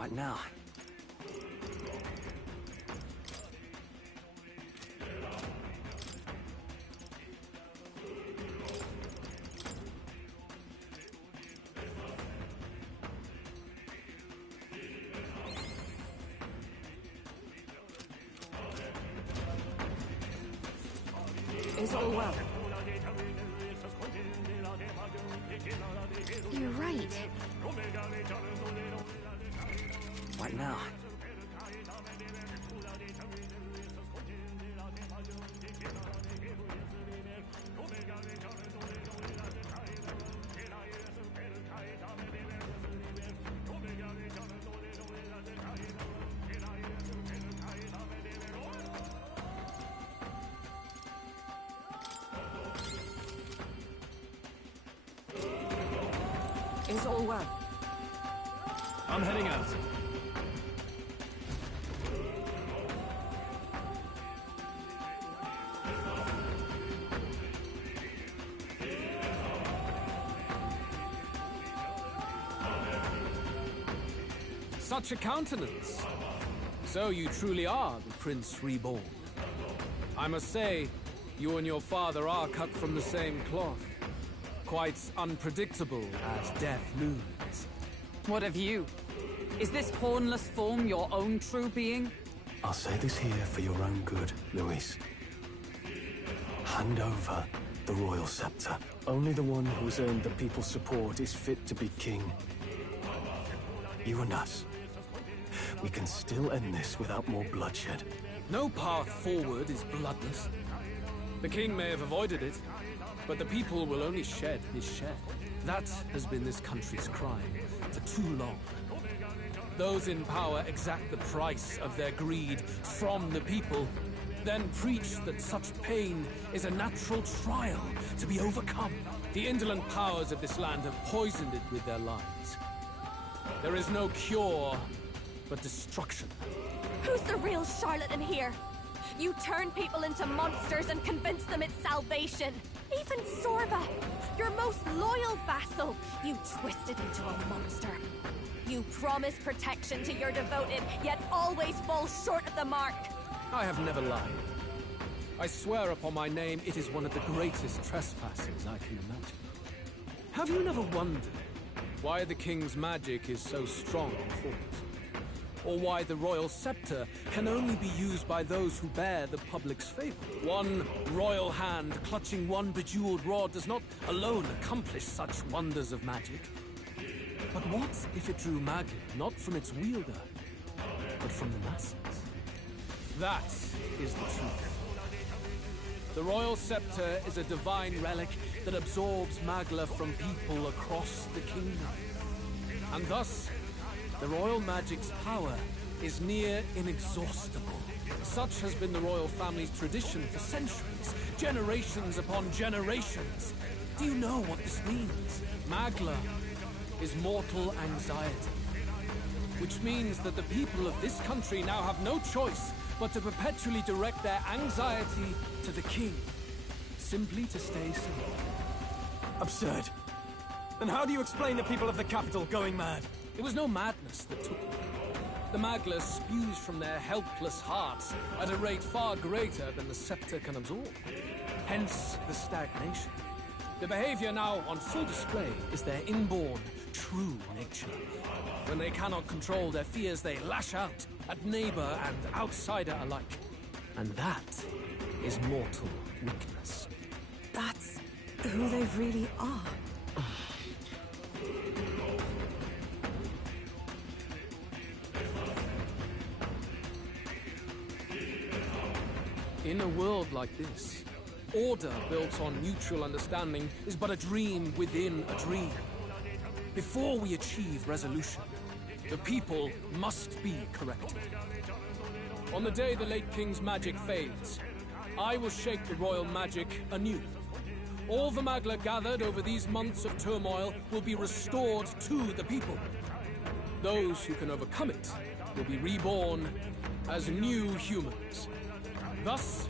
What now? Is all well? You're right. What now? Is all well? I'm heading out. Such a countenance. So you truly are the Prince Reborn. I must say, you and your father are cut from the same cloth. Quite unpredictable as death looms. What of you? Is this hornless form your own true being? I'll say this here for your own good, Luis. Hand over the royal scepter. Only the one who has earned the people's support is fit to be king. You and us. We can still end this without more bloodshed. No path forward is bloodless. The king may have avoided it, but the people will only shed his shed. That has been this country's crime for too long. Those in power exact the price of their greed from the people, then preach that such pain is a natural trial to be overcome. The indolent powers of this land have poisoned it with their lies. There is no cure but destruction. Who's the real charlatan here? You turn people into monsters and convince them it's salvation. Even Sorba, your most loyal vassal, you twisted into a monster. You promise protection to your devoted, yet always fall short of the mark. I have never lied. I swear upon my name, it is one of the greatest trespasses I can imagine. Have you never wondered why the king's magic is so strong and force? Or why the royal scepter can only be used by those who bear the public's favor? One royal hand clutching one bejeweled rod does not alone accomplish such wonders of magic. But what if it drew magic not from its wielder, but from the masses? That is the truth. The royal scepter is a divine relic that absorbs Magla from people across the kingdom. And thus, the royal magic's power is near inexhaustible. Such has been the royal family's tradition for centuries, generations upon generations. Do you know what this means? Magla is mortal anxiety, which means that the people of this country now have no choice but to perpetually direct their anxiety to the king, simply to stay safe. Absurd. Then how do you explain the people of the capital going mad? It was no madness that took them. The Magla spews from their helpless hearts at a rate far greater than the scepter can absorb. Hence the stagnation. The behavior now on full display is their inborn, true nature. When they cannot control their fears, they lash out at neighbor and outsider alike. And that is mortal weakness. That's who they really are. In a world like this, order built on mutual understanding is but a dream within a dream. Before we achieve resolution, the people must be corrected. On the day the late king's magic fades, I will shake the royal magic anew. All the Magla gathered over these months of turmoil will be restored to the people. Those who can overcome it will be reborn as new humans. Thus,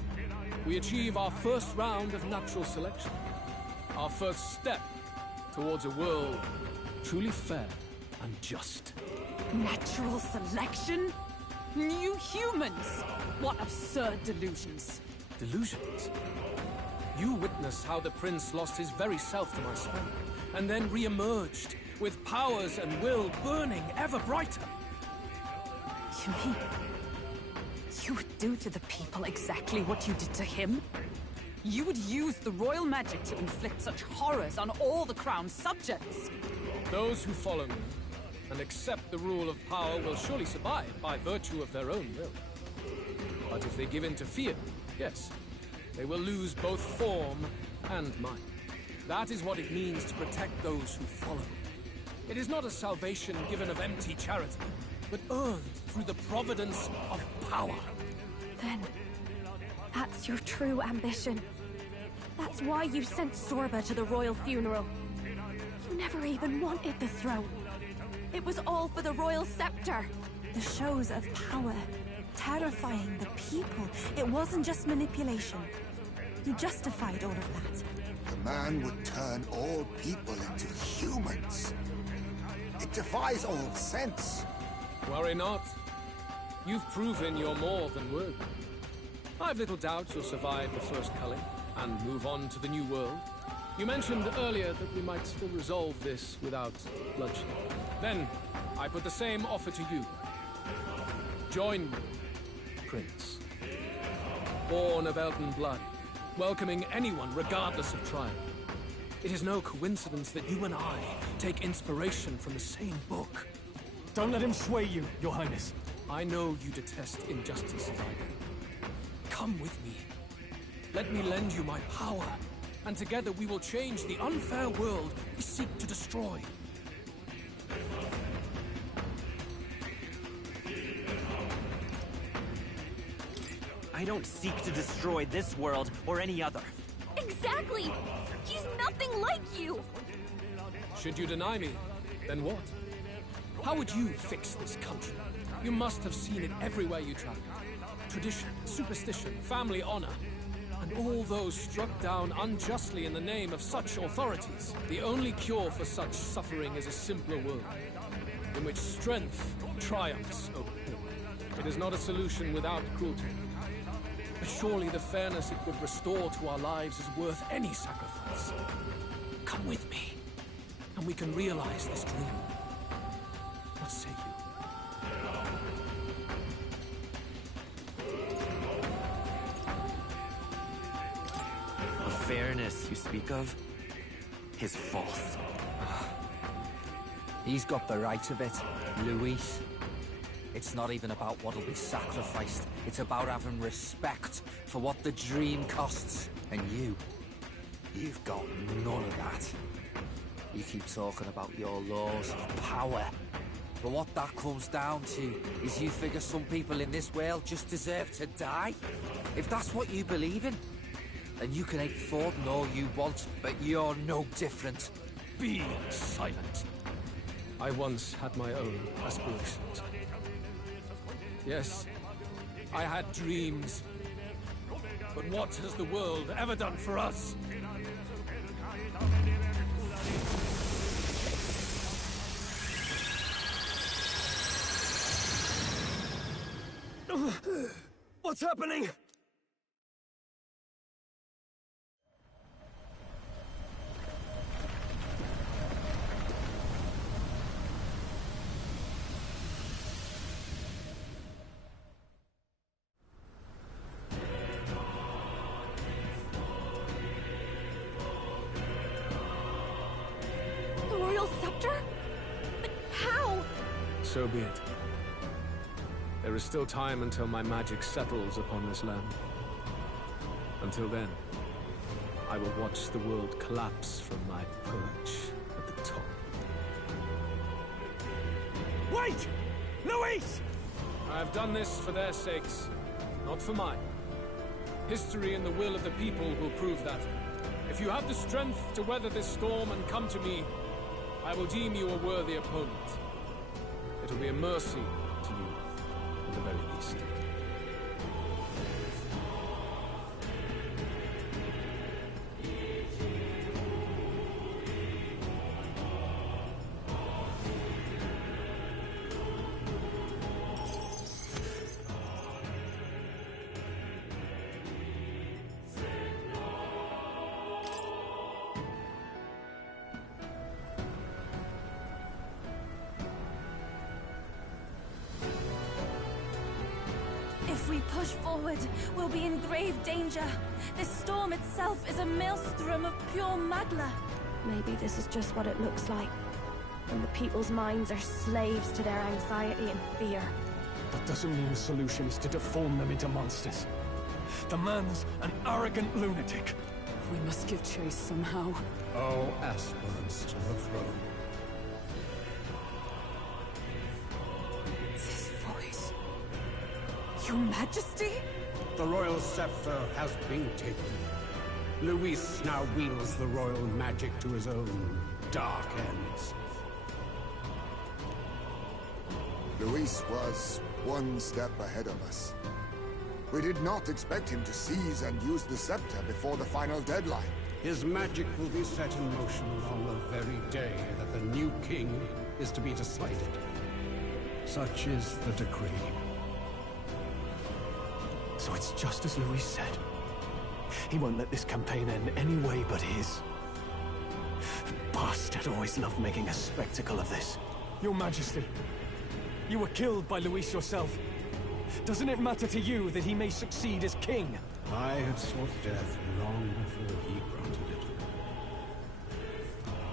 we achieve our first round of natural selection. Our first step towards a world truly fair and just. Natural selection? New humans? What absurd delusions. Delusions? You witnessed how the prince lost his very self to my spell, and then re-emerged, with powers and will burning ever brighter. You mean you would do to the people exactly what you did to him? You would use the royal magic to inflict such horrors on all the crown's subjects? Those who follow me and accept the rule of power will surely survive by virtue of their own will. But if they give in to fear, yes, they will lose both form and mind. That is what it means to protect those who follow. It is not a salvation given of empty charity, but earned through the providence of power. Then, that's your true ambition. That's why you sent Sorba to the royal funeral. You never even wanted the throne. It was all for the royal scepter. The shows of power, terrifying the people. It wasn't just manipulation. You justified all of that. The man would turn all people into humans. It defies all sense. Worry not. You've proven you're more than worthy. I've little doubt you'll survive the first culling and move on to the new world. You mentioned earlier that we might still resolve this without bloodshed. Then, I put the same offer to you. Join me, Prince. Born of Elden blood, welcoming anyone regardless of tribe. It is no coincidence that you and I take inspiration from the same book. Don't let him sway you, Your Highness. I know you detest injustice as I do. Come with me. Let me lend you my power, and together we will change the unfair world we seek to destroy. I don't seek to destroy this world or any other. Exactly! He's nothing like you! Should you deny me, then what? How would you fix this country? You must have seen it everywhere you travel. Tradition, superstition, family honor, and all those struck down unjustly in the name of such authorities. The only cure for such suffering is a simpler world, in which strength triumphs over evil. It is not a solution without cruelty. But surely the fairness it would restore to our lives is worth any sacrifice. Come with me, and we can realize this dream. What say you? The fairness you speak of is false. He's got the right of it, Luis. It's not even about what'll be sacrificed. It's about having respect for what the dream costs. And you've got none of that. You keep talking about your laws of power. But what that comes down to is you figure some people in this world just deserve to die. If that's what you believe in, then you can hate Thornton all you want, but you're no different. Be silent. I once had my own aspirations. Yes, I had dreams. But what has the world ever done for us? What's happening? The royal scepter? But how? So be it. There is still time until my magic settles upon this land. Until then, I will watch the world collapse from my perch at the top. Wait! Luis! I have done this for their sakes, not for mine. History and the will of the people will prove that. If you have the strength to weather this storm and come to me, I will deem you a worthy opponent. It will be a mercy to you, at the very least. we push forward, we'll be in grave danger. This storm itself is a maelstrom of pure magla. Maybe this is just what it looks like. And the people's minds are slaves to their anxiety and fear. That doesn't mean the solution is to deform them into monsters. The man's an arrogant lunatic. We must give chase somehow. All aspirants to the throne. This voice... Your Majesty? The royal scepter has been taken. Luis now wields the royal magic to his own dark ends. Luis was one step ahead of us. We did not expect him to seize and use the scepter before the final deadline. His magic will be set in motion on the very day that the new king is to be decided. Such is the decree. So it's just as Luis said. He won't let this campaign end any way but his. Bastard always loved making a spectacle of this. Your Majesty, you were killed by Luis yourself. Doesn't it matter to you that he may succeed as king? I had sought death long before he granted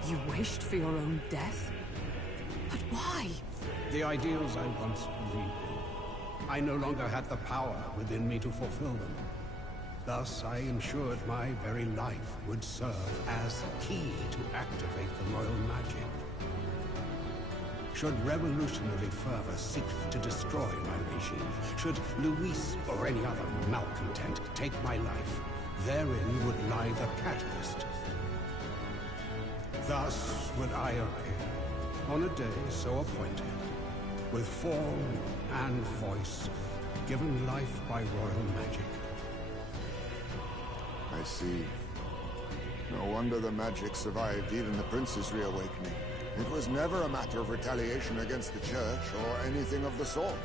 it. You wished for your own death? But why? The ideals I once believed in, I no longer had the power within me to fulfill them. Thus, I ensured my very life would serve as key to activate the royal magic. Should revolutionary fervor seek to destroy my regime, should Luis or any other malcontent take my life, therein would lie the catalyst. Thus would I appear, on a day so appointed, with form and voice, given life by royal magic. I see. No wonder the magic survived even the prince's reawakening. It was never a matter of retaliation against the church or anything of the sort.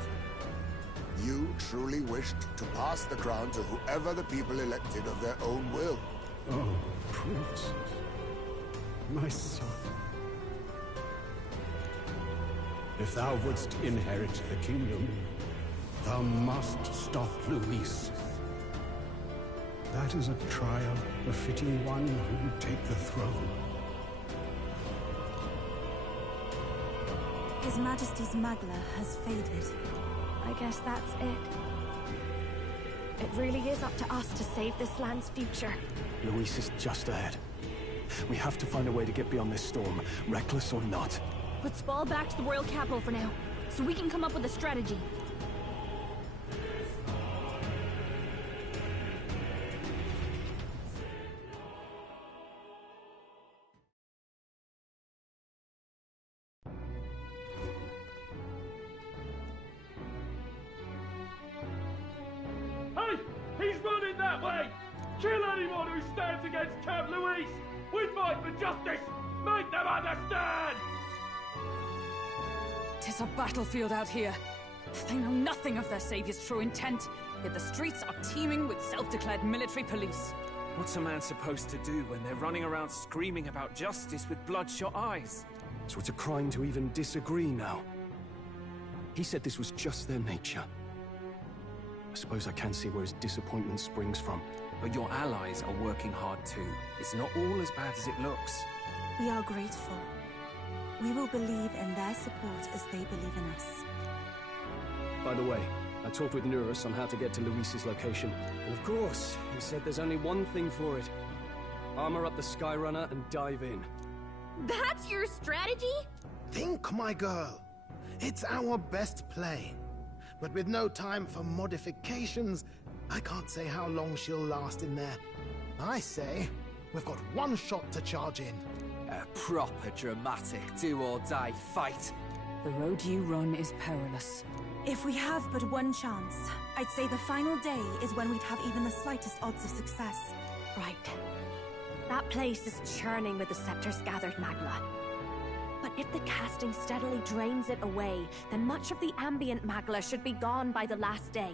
You truly wished to pass the crown to whoever the people elected of their own will. Oh, Prince. My son. If thou wouldst inherit the kingdom, thou must stop Luis. That is a trial befitting one who would take the throne. His Majesty's Magla has faded. I guess that's it. It really is up to us to save this land's future. Luis is just ahead. We have to find a way to get beyond this storm, reckless or not. Let's fall back to the royal capital for now, so we can come up with a strategy. Hey! He's running that way! Kill anyone who stands against Count Luis! We fight for justice! Make them understand! 'Tis a battlefield out here. They know nothing of their savior's true intent, yet the streets are teeming with self-declared military police. What's a man supposed to do when they're running around screaming about justice with bloodshot eyes? So it's a crime to even disagree now. He said this was just their nature. I suppose I can see where his disappointment springs from. But your allies are working hard too. It's not all as bad as it looks. We are grateful. We will believe in their support as they believe in us. By the way, I talked with Nurus on how to get to Luis's location. And of course, he said there's only one thing for it. Armor up the Skyrunner and dive in. That's your strategy? Think, my girl. It's our best play. But with no time for modifications, I can't say how long she'll last in there. I say, we've got one shot to charge in. A proper dramatic do-or-die fight. The road you run is perilous. If we have but one chance, I'd say the final day is when we'd have even the slightest odds of success. Right. That place is churning with the scepter's gathered magla. But if the casting steadily drains it away, then much of the ambient magla should be gone by the last day.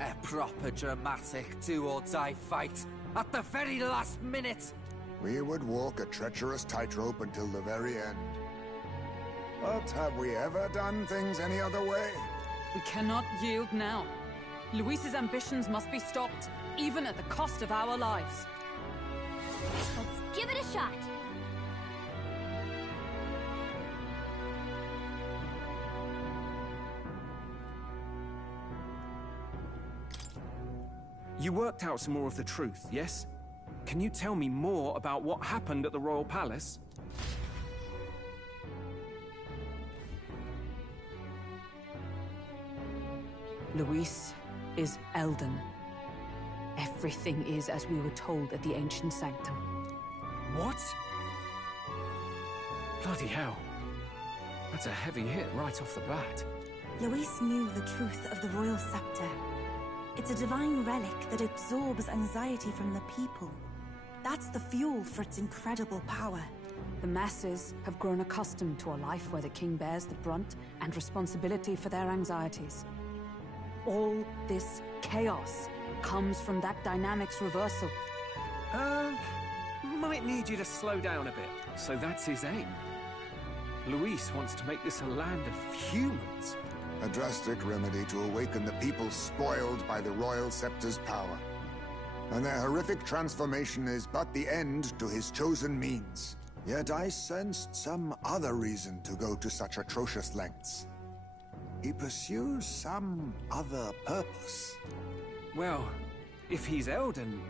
A proper dramatic do-or-die fight. At the very last minute. We would walk a treacherous tightrope until the very end. But have we ever done things any other way? We cannot yield now. Luis's ambitions must be stopped, even at the cost of our lives. Let's give it a shot. You worked out some more of the truth, yes? Can you tell me more about what happened at the Royal Palace? Luis is Elden. Everything is as we were told at the Ancient Sanctum. What? Bloody hell. That's a heavy hit right off the bat. Luis knew the truth of the royal scepter. It's a divine relic that absorbs anxiety from the people. That's the fuel for its incredible power. The masses have grown accustomed to a life where the king bears the brunt and responsibility for their anxieties. All this chaos comes from that dynamic's reversal. Might need you to slow down a bit. So that's his aim. Luis wants to make this a land of humans. A drastic remedy to awaken the people spoiled by the royal scepter's power. And their horrific transformation is but the end to his chosen means. Yet I sensed some other reason to go to such atrocious lengths. He pursues some other purpose. Well, if he's Elden,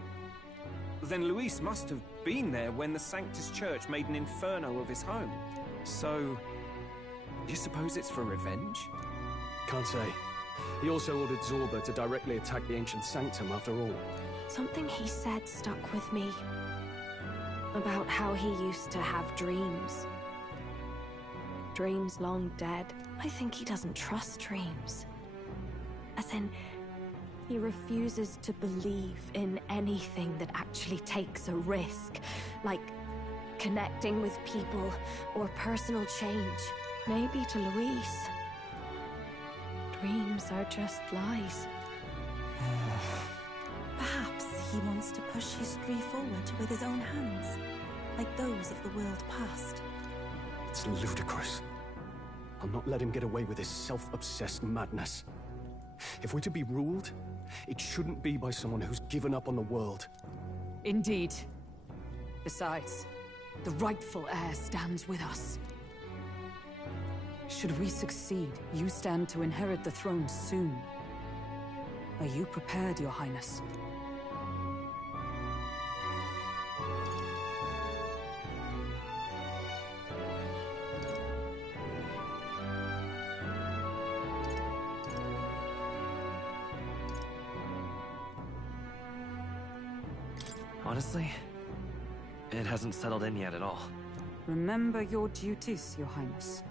then Luis must have been there when the Sanctus Church made an inferno of his home. So, do you suppose it's for revenge? Can't say. He also ordered Zorba to directly attack the Ancient Sanctum after all. Something he said stuck with me. About how he used to have dreams. Dreams long dead. I think he doesn't trust dreams. As in, he refuses to believe in anything that actually takes a risk. Like connecting with people or personal change. Maybe to Luis, dreams are just lies. Perhaps he wants to push history forward with his own hands, like those of the world past. It's ludicrous. I'll not let him get away with his self-obsessed madness. If we're to be ruled, it shouldn't be by someone who's given up on the world. Indeed. Besides, the rightful heir stands with us. Should we succeed, you stand to inherit the throne soon. Are you prepared, Your Highness? Honestly, it hasn't settled in yet at all. Remember your duties, Your Highness.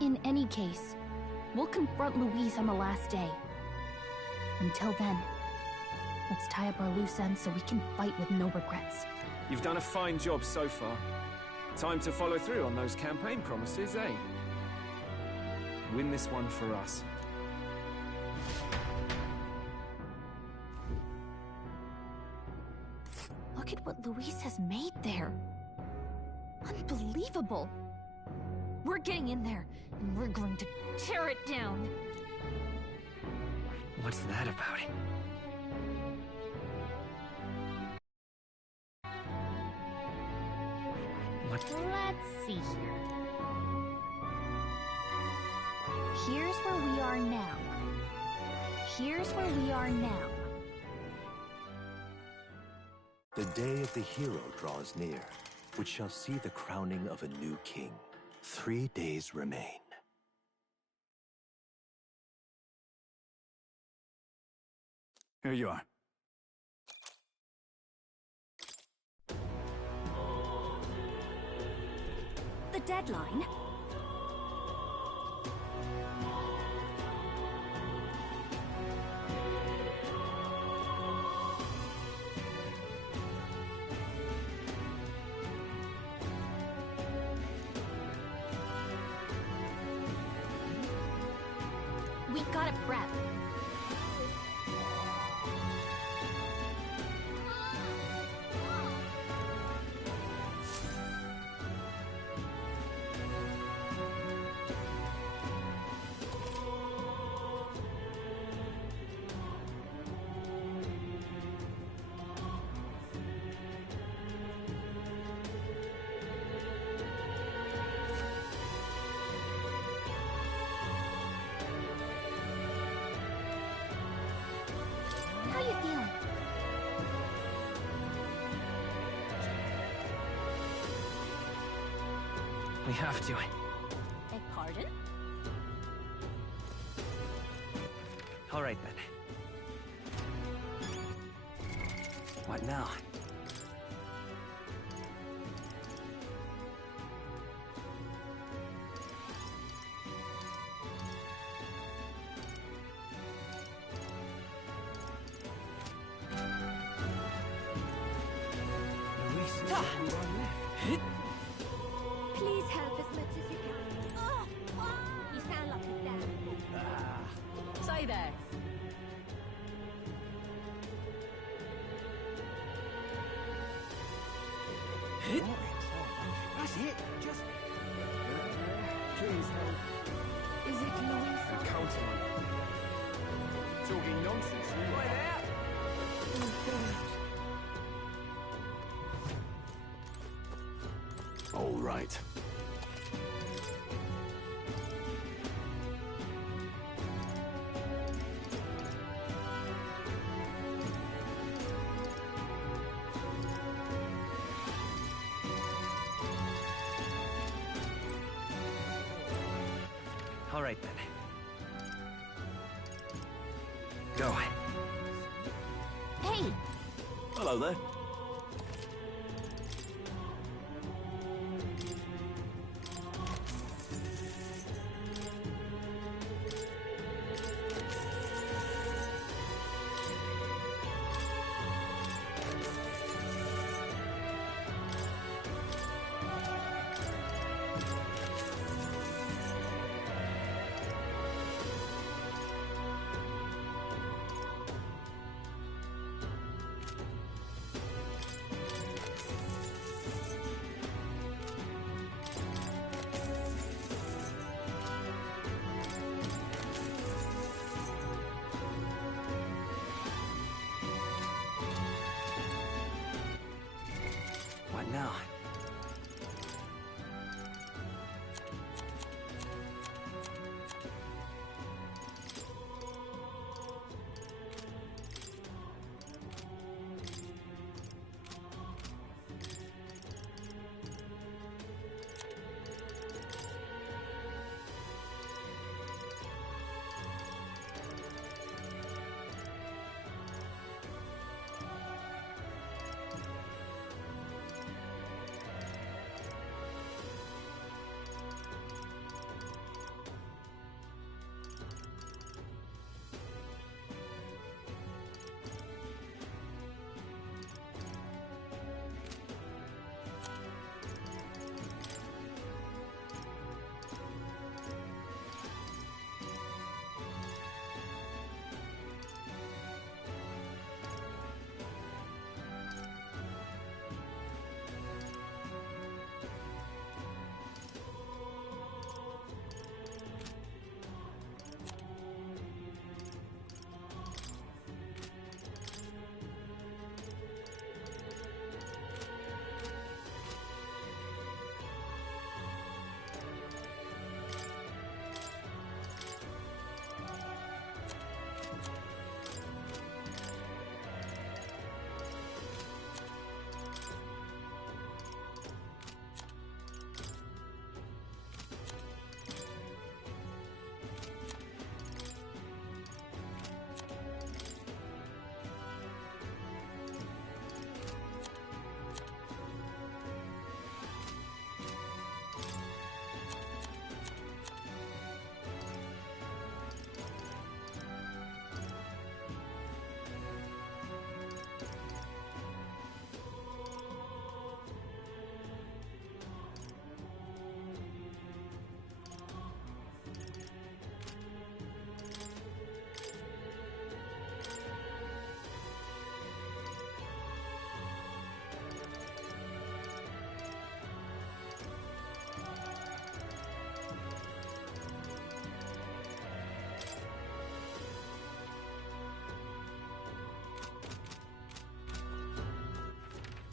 In any case, we'll confront Luis on the last day. Until then, let's tie up our loose ends so we can fight with no regrets. You've done a fine job so far. Time to follow through on those campaign promises, eh? Win this one for us. Look at what Luis has made there. Unbelievable. We're getting in there, and we're going to tear it down. What's that about? Let's see here. Here's where we are now. Here's where we are now. The day of the hero draws near, which shall see the crowning of a new king. 3 days remain. Here you are. The deadline? We gotta prep. How you feeling? We have to. Beg pardon? All right, then. What now? Please help as much as you can. You sound like a dad. Say there. That's it. Just... please help. Is it Louis? I'm counting on you. Talking nonsense, you. Right there! All right. All right, then. Go. Hey! Hello there. What now?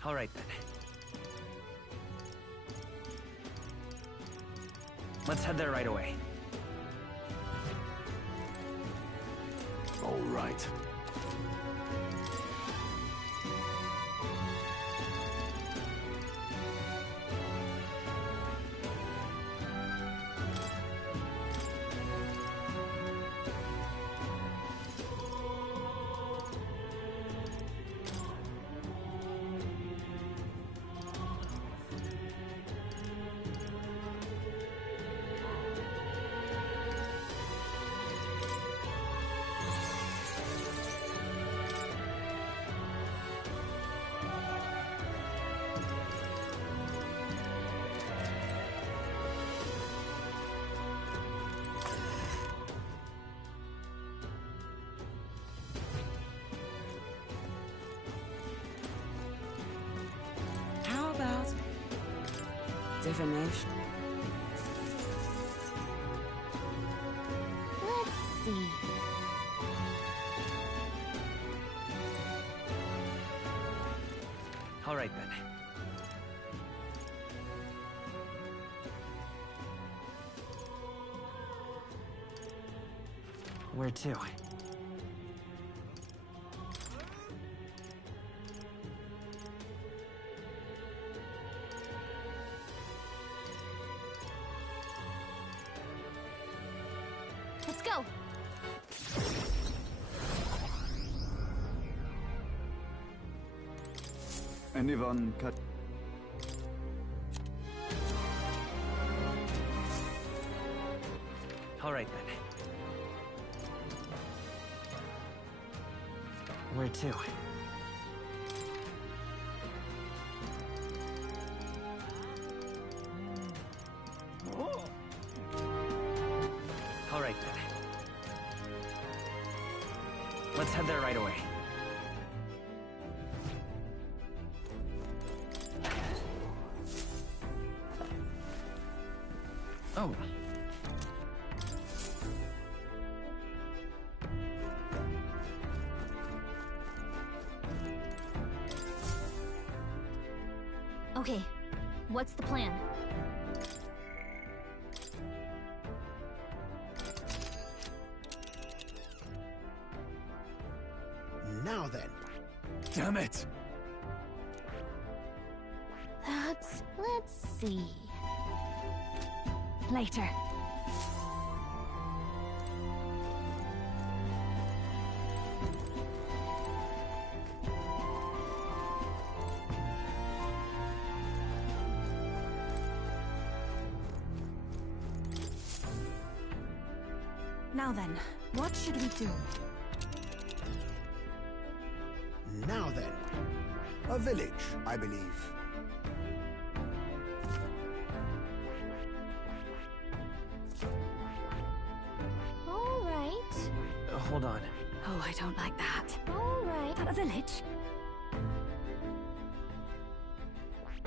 All right, then. Let's head there right away. All right. divination. Let's see. All right, then. Where to? Let's go. Anyone cut? All right, then. Where to? All right, then. Let's head there right away. Oh. Okay, what's the plan? Now then. Damn it! Let's see. Later. Now then, what should we do? Now then. A village, I believe. All right. Hold on. Oh, I don't like that. All right. A village?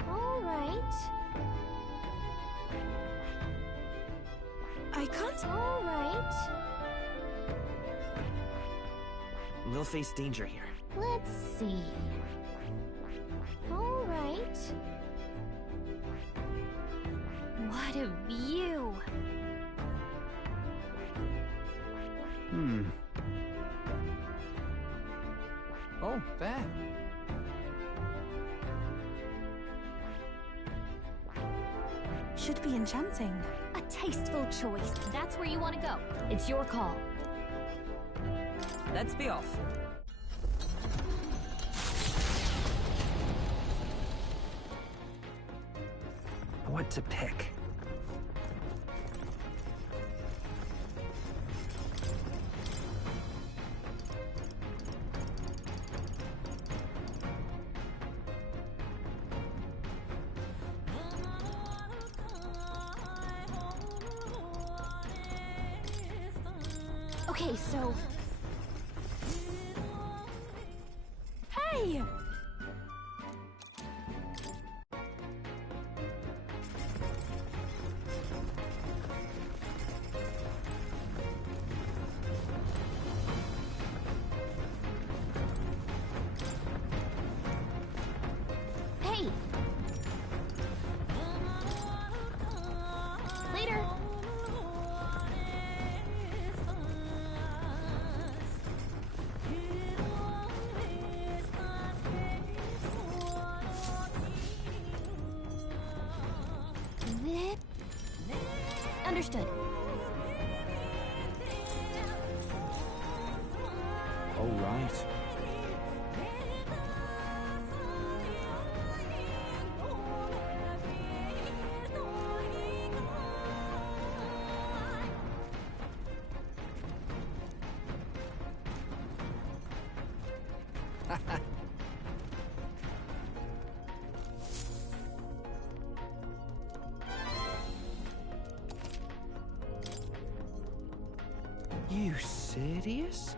All right. I can't. All right. We'll face danger here. Let's see. All right. What a view. Oh, there. Should be enchanting. A tasteful choice. That's where you want to go. It's your call. Let's be off. What to pick? Okay, so... Hey! Hey! Later! Understood. Oh, right. You serious?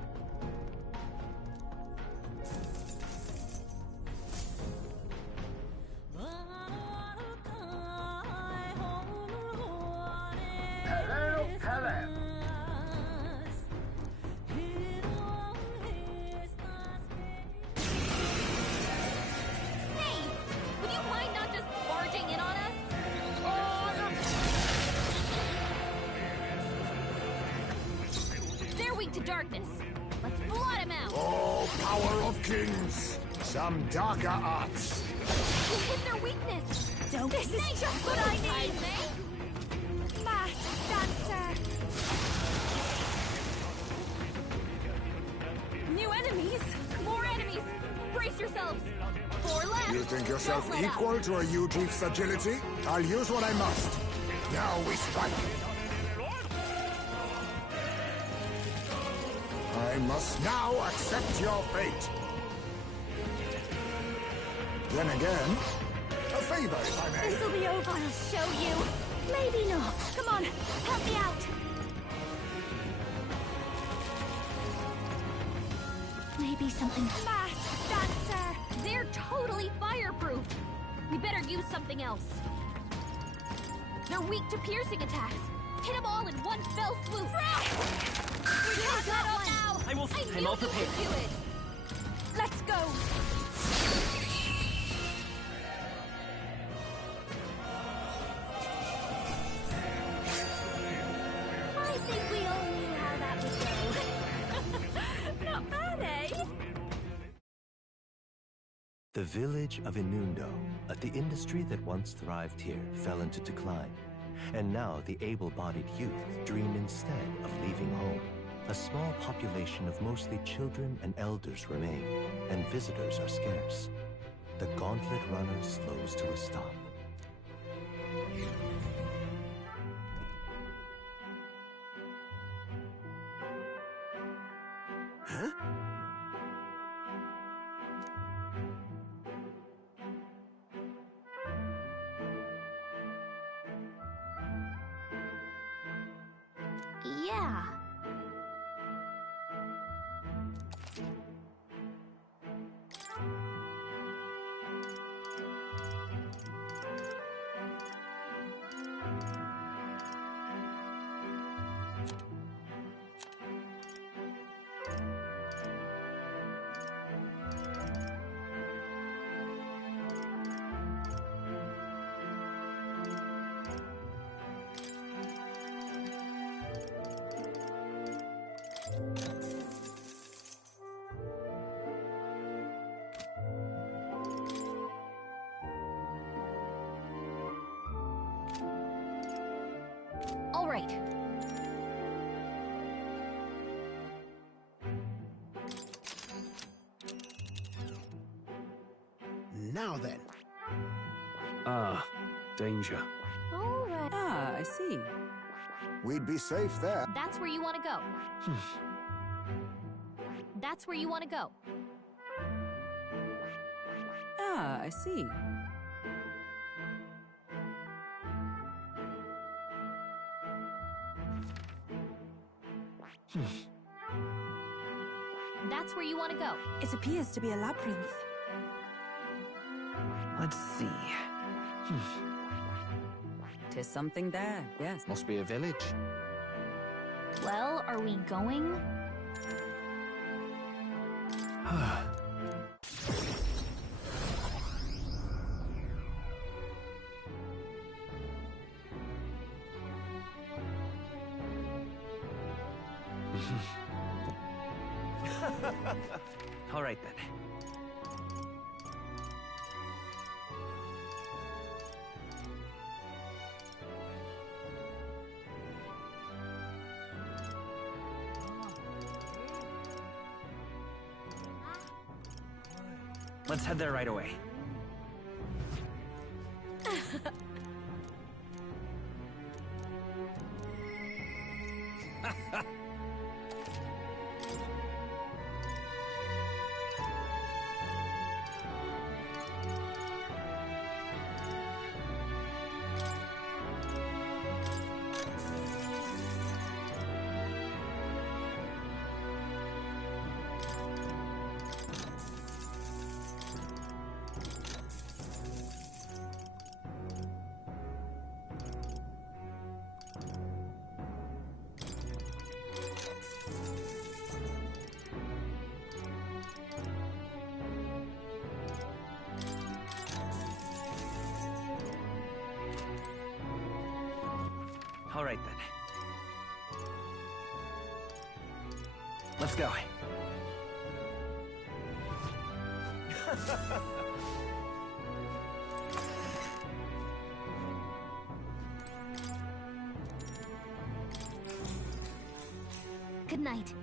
turning to darkness. Let's blot him out! Oh, power of kings! Some darker arts! With their weakness! Don't. This is just what I need! Masked dancer! New enemies! More enemies! Brace yourselves! 4 left! You think yourself Don't let up. equal to a huge chief's agility? I'll use what I must. Now we strike. I must now accept your fate. Then again, a favor, if I may. This'll be over. I'll show you. Maybe not. Come on, help me out. Maybe something fast, dancer. They're totally fireproof. We better use something else. They're weak to piercing attacks. Hit them all in one fell swoop. We got that one now. I'm all prepared. Do it. Let's go. I think we all knew how that would go. Not bad, eh? The village of Inundo, the industry that once thrived here, fell into decline. And now the able-bodied youth dream instead of leaving home. A small population of mostly children and elders remain, and visitors are scarce. The gauntlet runner slows to a stop. Huh? Yeah. All right. Now then. Ah, danger. All right. Ah, I see. We'd be safe there. That's where you want to go. That's where you want to go. Ah, I see. That's where you want to go. It appears to be a labyrinth. Let's see. Tis something there, yes. Must be a village. Well, are we going? All right then. Let's head there right away. Let's go. Good night.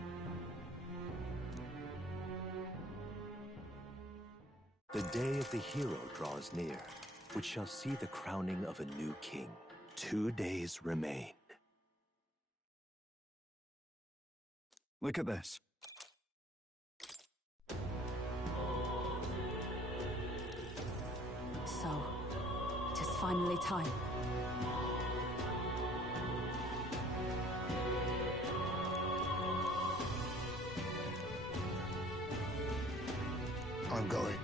The day of the hero draws near, which shall see the crowning of a new king. 2 days remain. Look at this. So, it is finally time. I'm going.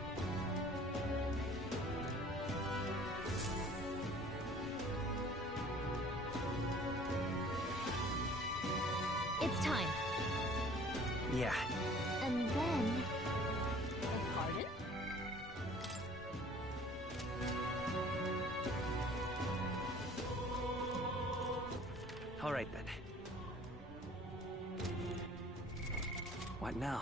It's time. Yeah. And then... Pardon? All right, then. What now?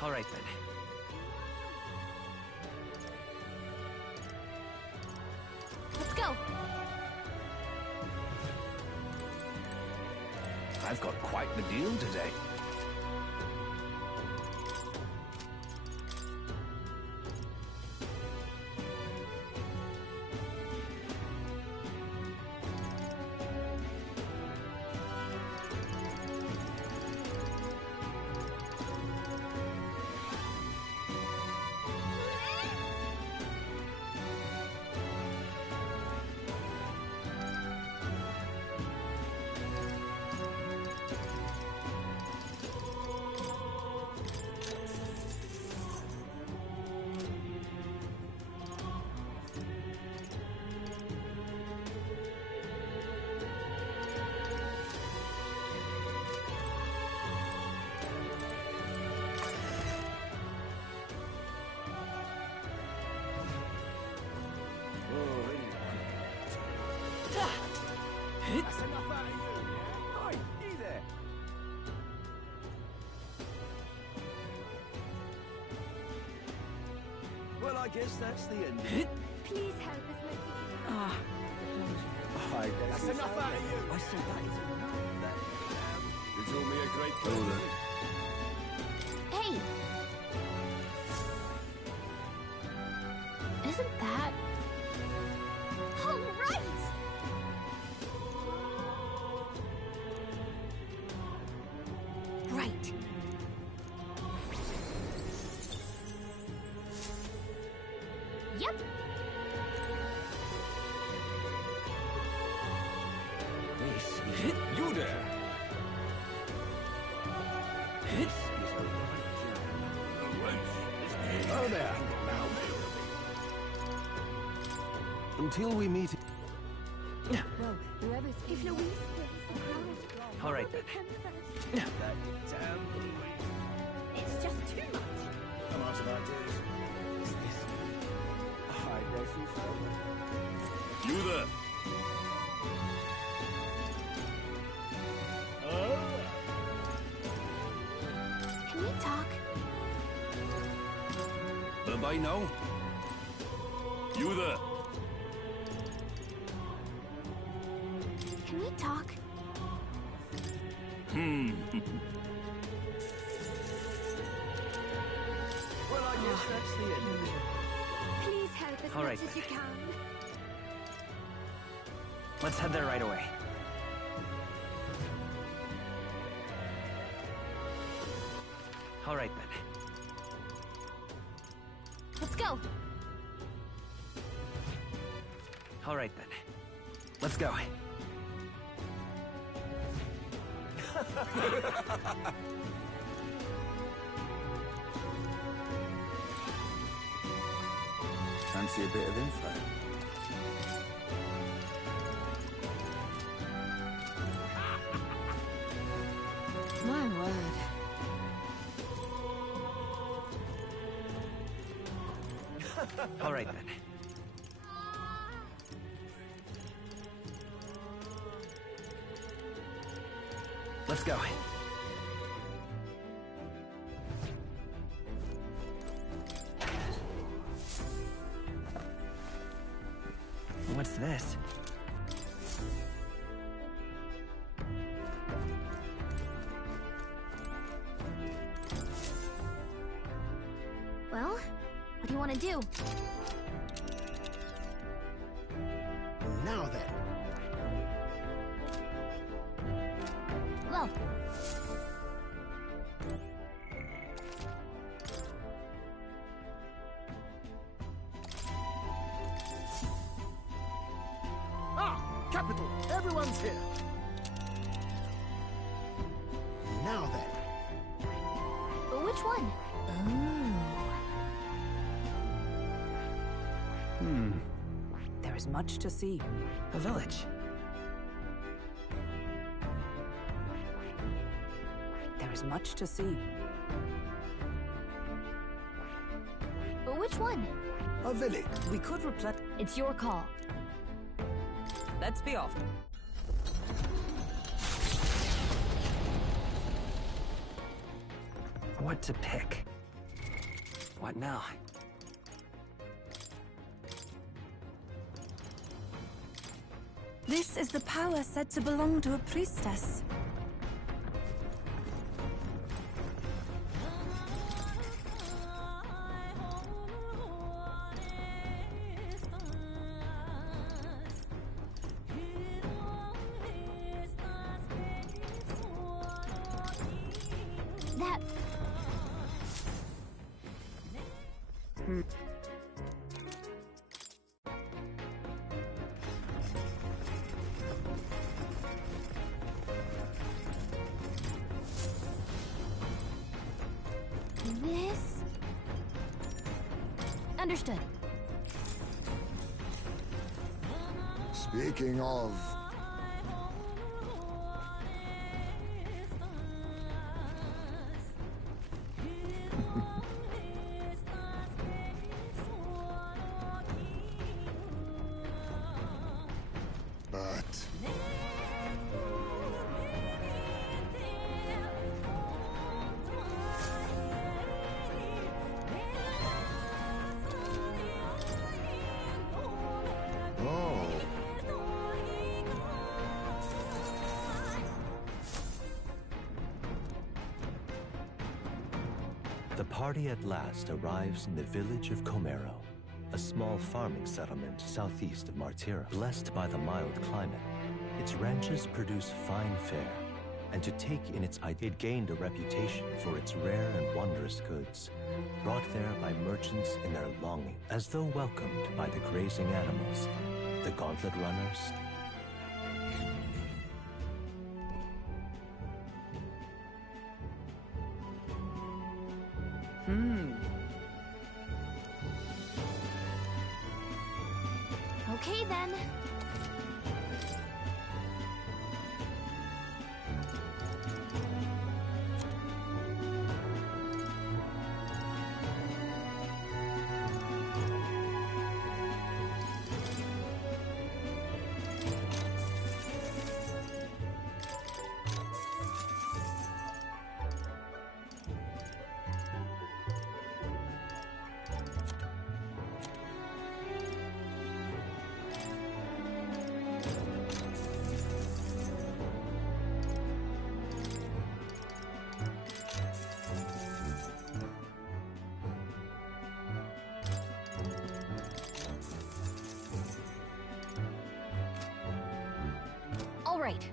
All right, then. Let's go. I've got quite the deal today. That's enough out of you, yeah? Oi, you there! Well, I guess that's the end. Please help us make That's enough out of you! I said that is enough. You do me a great favor. Hey! Isn't that... all right! Right. Yep. This is you there. This is a right jam. Oh there. Now. Until we meet. Well, whoever's... If Louise wins the crown... All right, then. That damn Louise. It's just too much. I'm out of ideas. Is this? I guess you so. You there! Can we talk? By now? You there! Can we talk? Well, I guess that's the end of it. Please help as All much right, as you can. Let's head there right away. All right, then. Let's go. All right, then. Let's go. Fancy a bit of info? My word. All right, then. Let's go. What's this? Well, what do you want to do? Now then. Well. Capital! Everyone's here! Now then. But which one? There is much to see. A village. There is much to see. But which one? A village. We could replenish. It's your call. Let's be off. What to pick? What now? This is the power said to belong to a priestess. That... This... Understood. Speaking of... But... Oh. The party at last arrives in the village of Comero, a small farming settlement southeast of Martira. Blessed by the mild climate, its ranches produce fine fare, and to take in its it gained a reputation for its rare and wondrous goods, brought there by merchants in their longing, as though welcomed by the grazing animals, the gauntlet runners, Okay then. All right.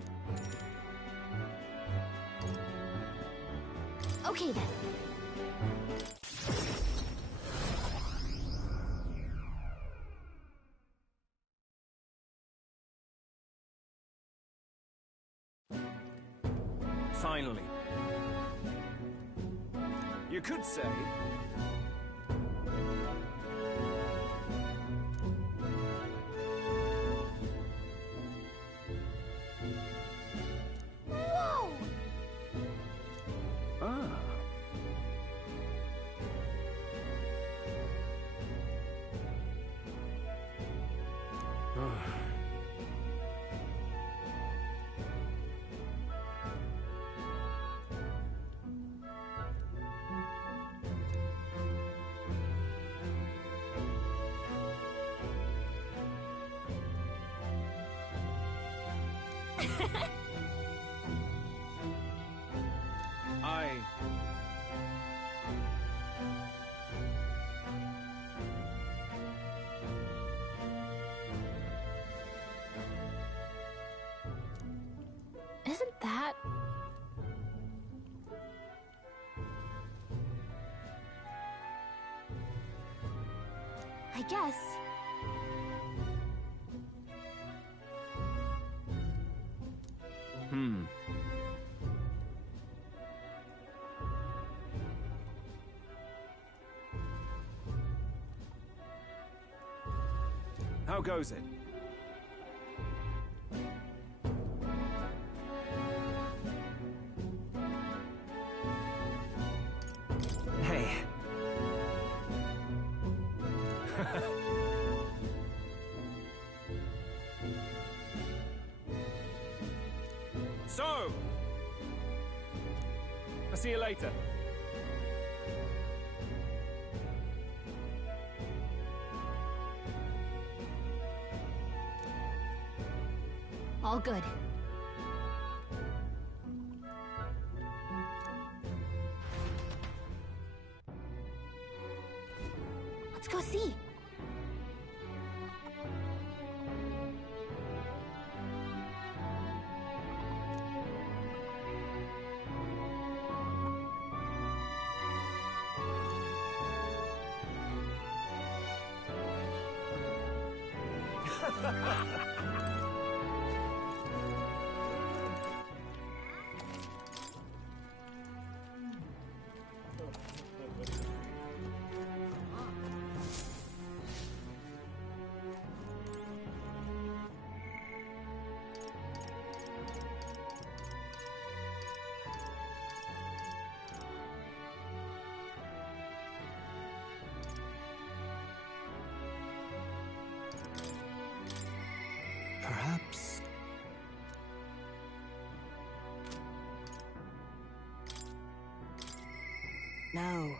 Okay then. Finally. You could say... Whoa! Ah. Isn't that... I guess... How goes it? Hey. So! I'll see you later. All good. Let's go see. Perhaps... No.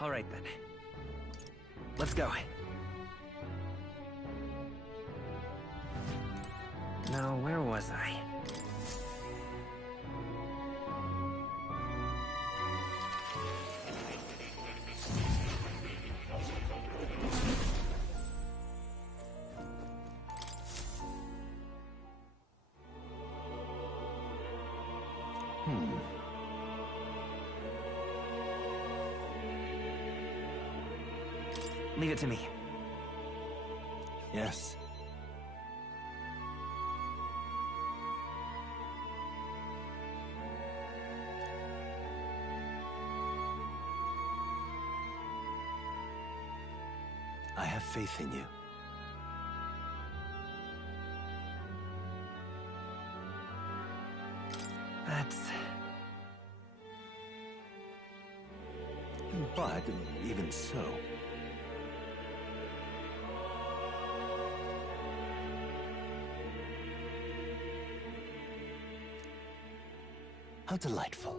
All right, then. Let's go. Now, where was I? Leave it to me. Yes. I have faith in you. That's... But even so... How delightful.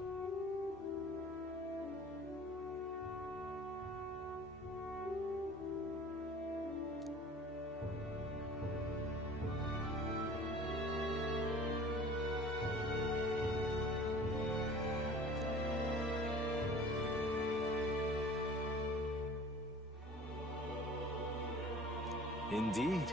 Indeed.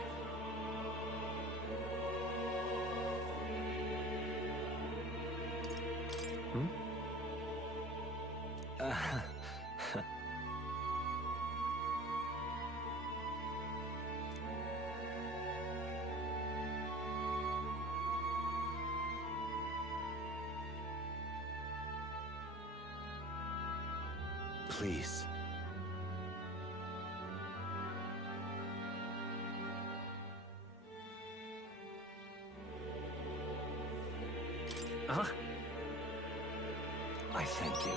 Please. Uh-huh. I thank you.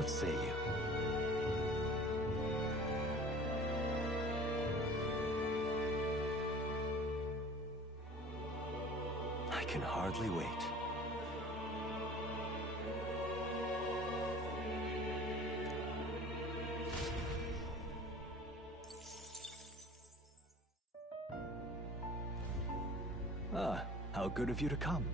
What say you? I can hardly wait. Ah, how good of you to come.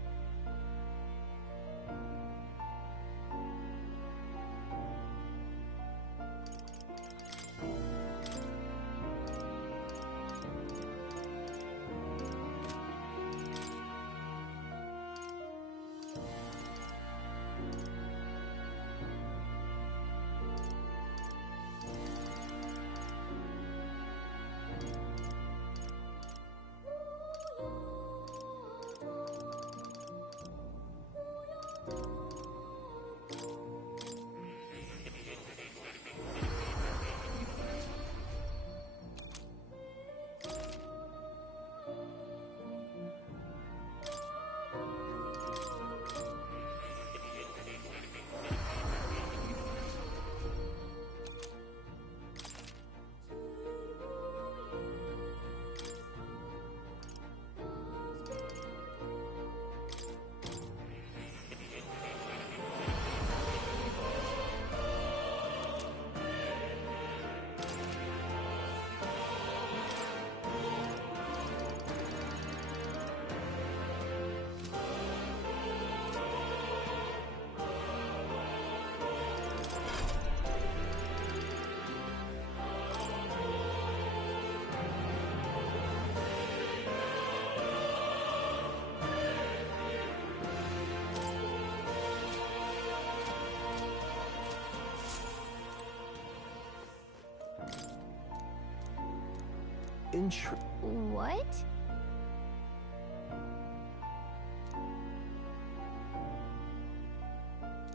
What?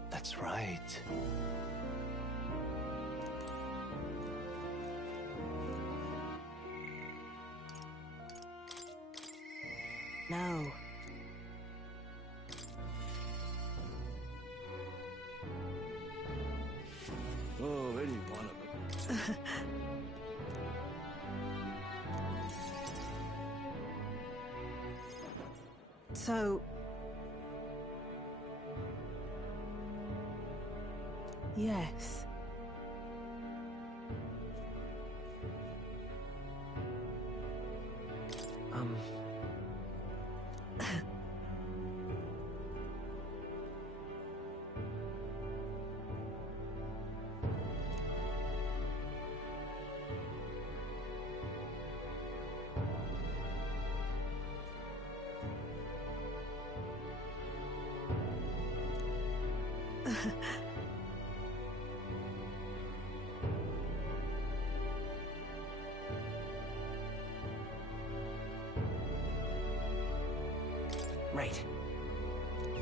That's right. No. Oh, any one of it. So... Yes. Right.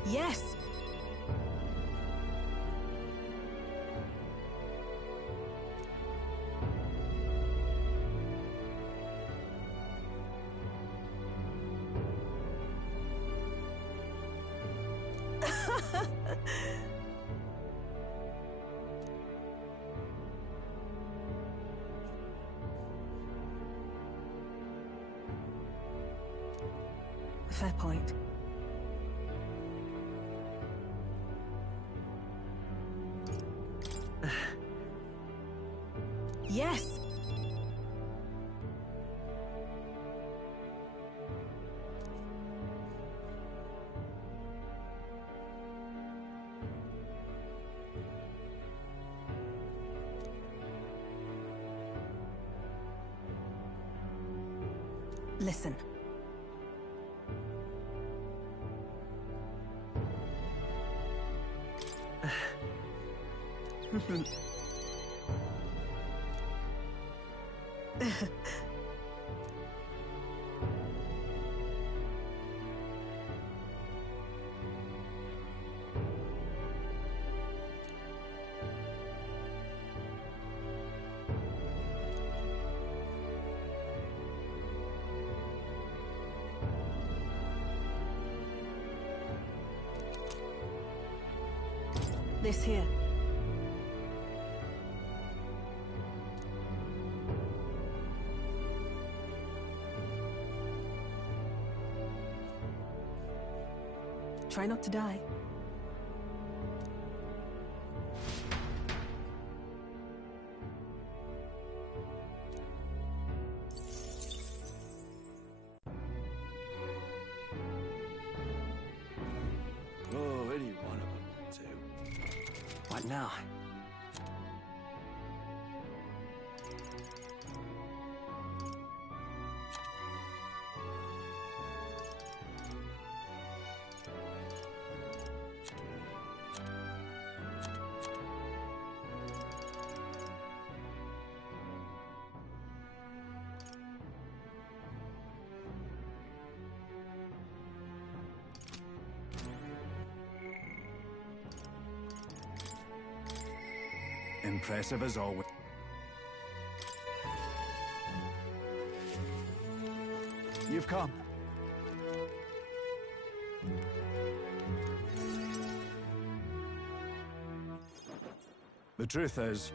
Yes! Fair point. Yes! Listen. This here. Try not to die. Oh, any one of them will do. What now? Impressive as always. You've come. The truth is,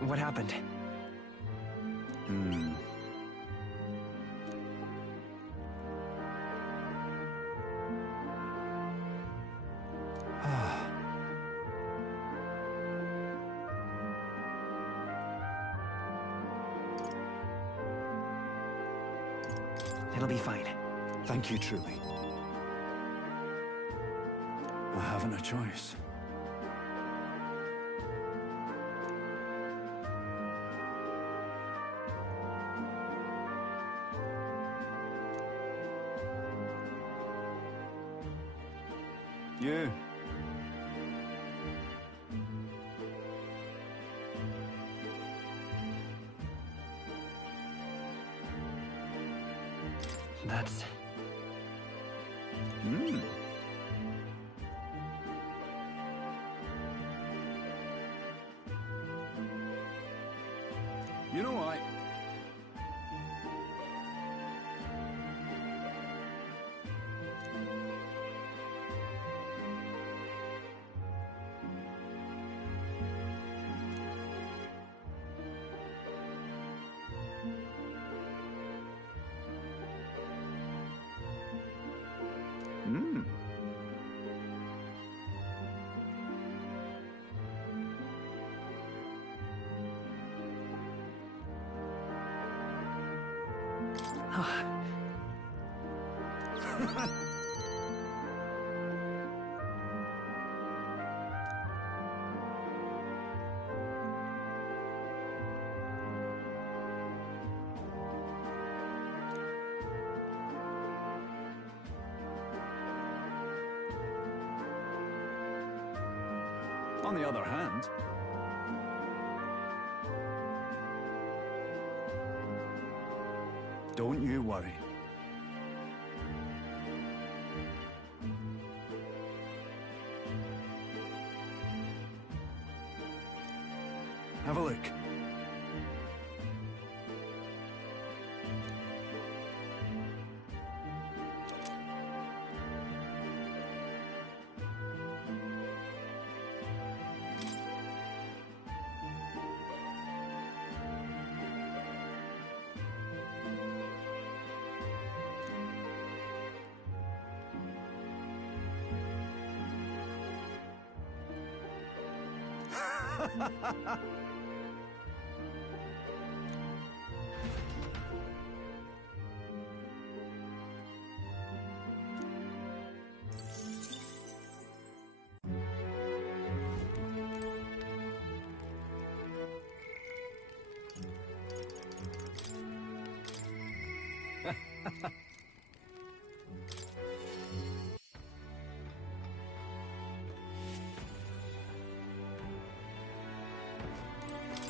What happened? It'll be fine. Thank you, truly. I haven't a choice. You. That's... You know what? On the other hand, don't you worry. Have a look.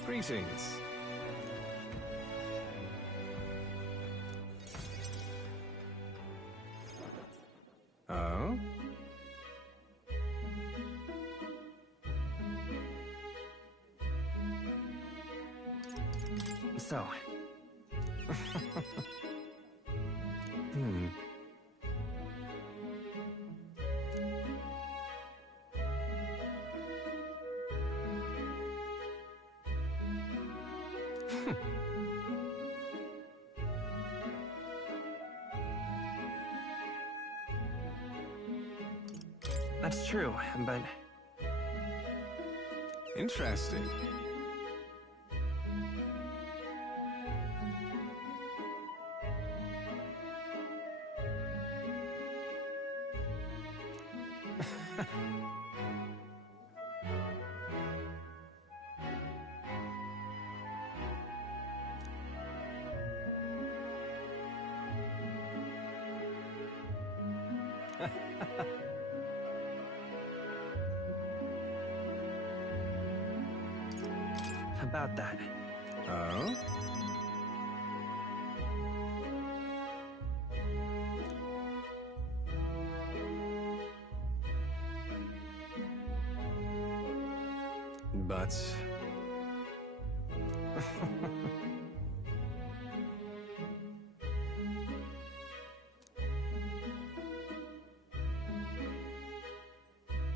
Greetings. Oh? So... That's true, but... Interesting. About that. Oh? But...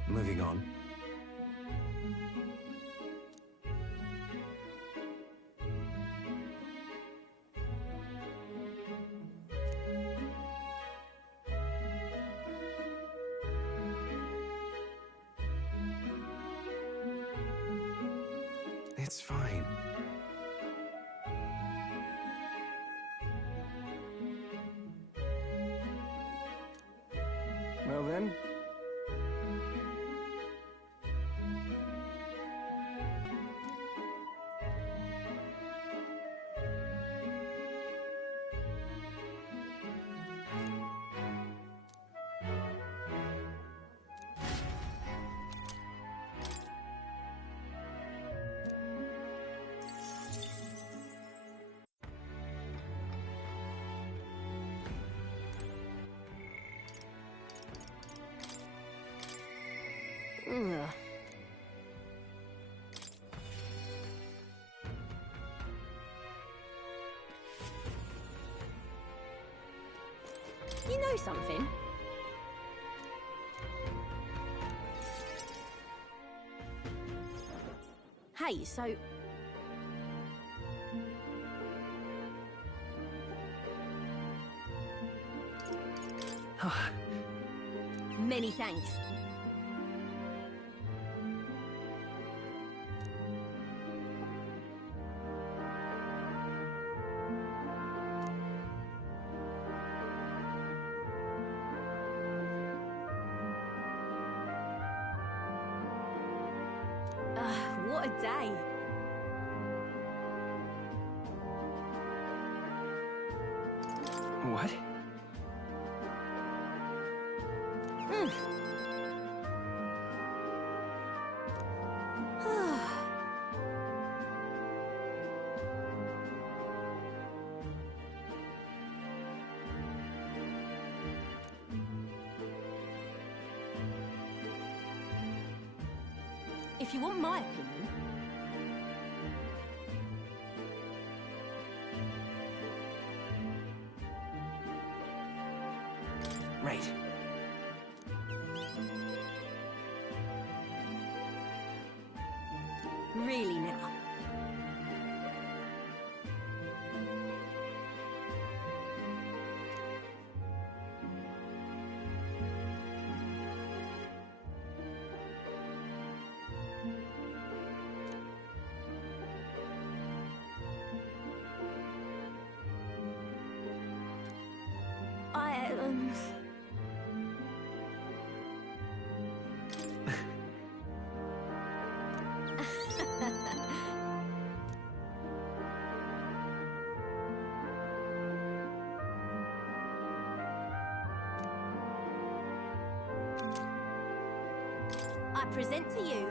Moving on. It's fine. Well then... Ugh. You know something? Hey, so... Many thanks. What a day. What? If you want my opinion... Right. Really now. I present to you...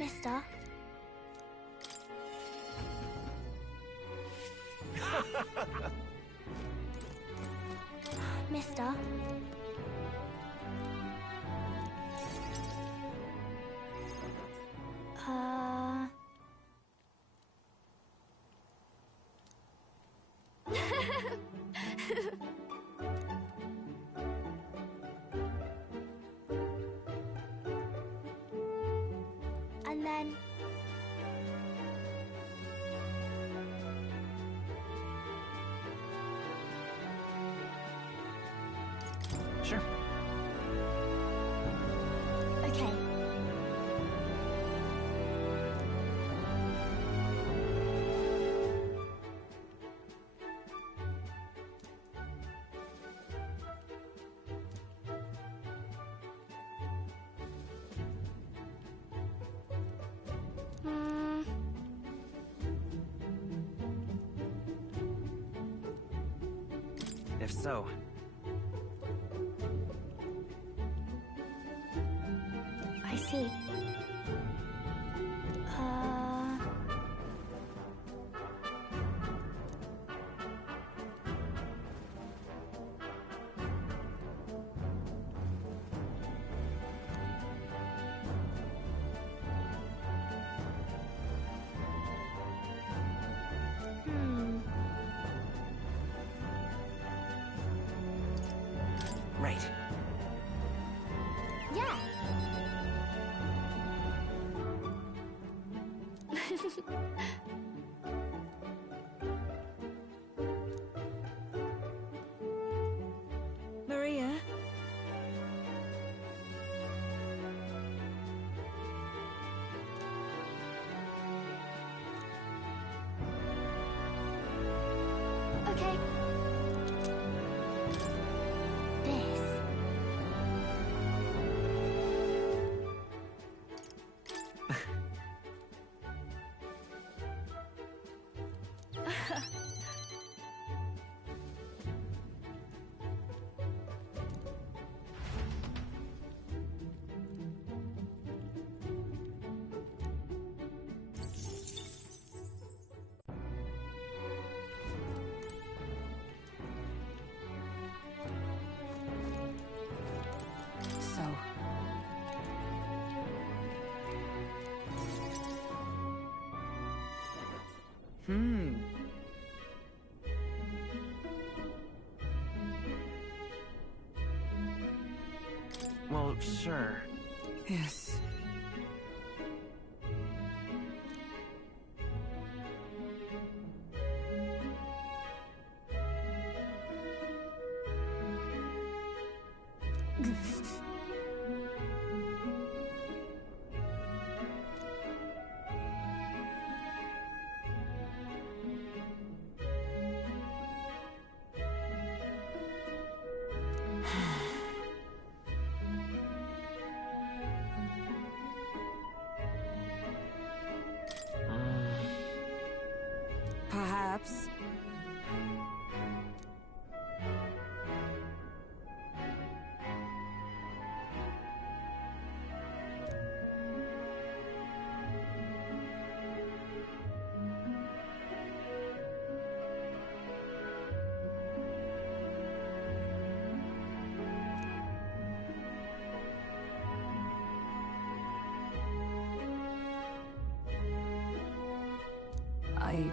Mister? Mister? And then... Sure. Okay. Hmm. If so, I see. right. Yeah. Maria? Okay. This. So... Well, sure. Yes. Perhaps. I...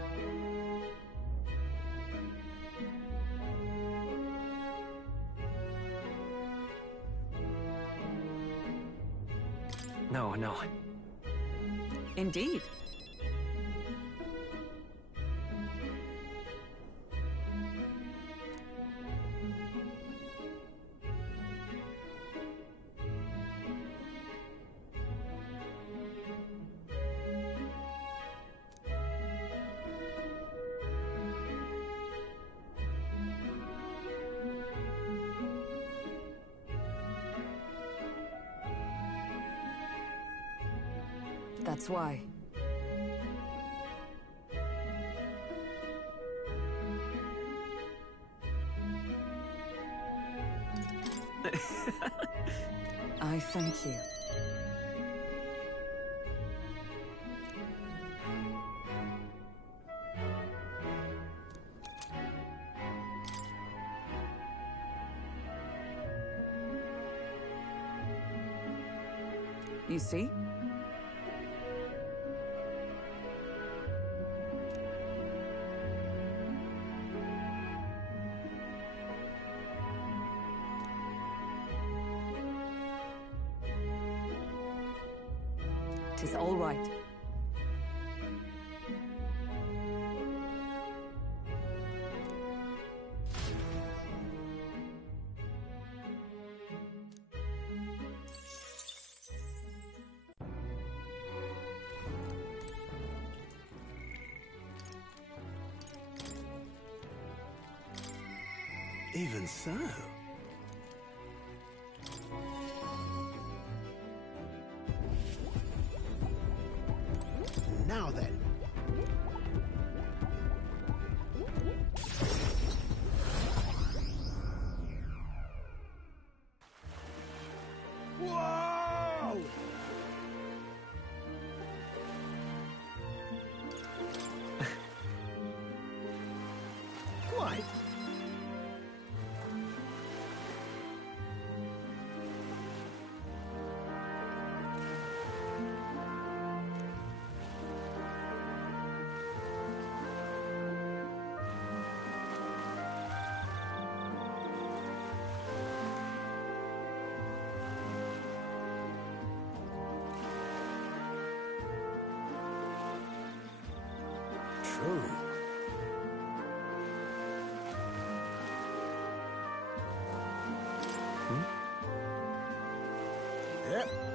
No, no. Indeed. That's why. I thank you. You see? Tis all right. Even so. Now then. Whoa! Quite. True. Yep.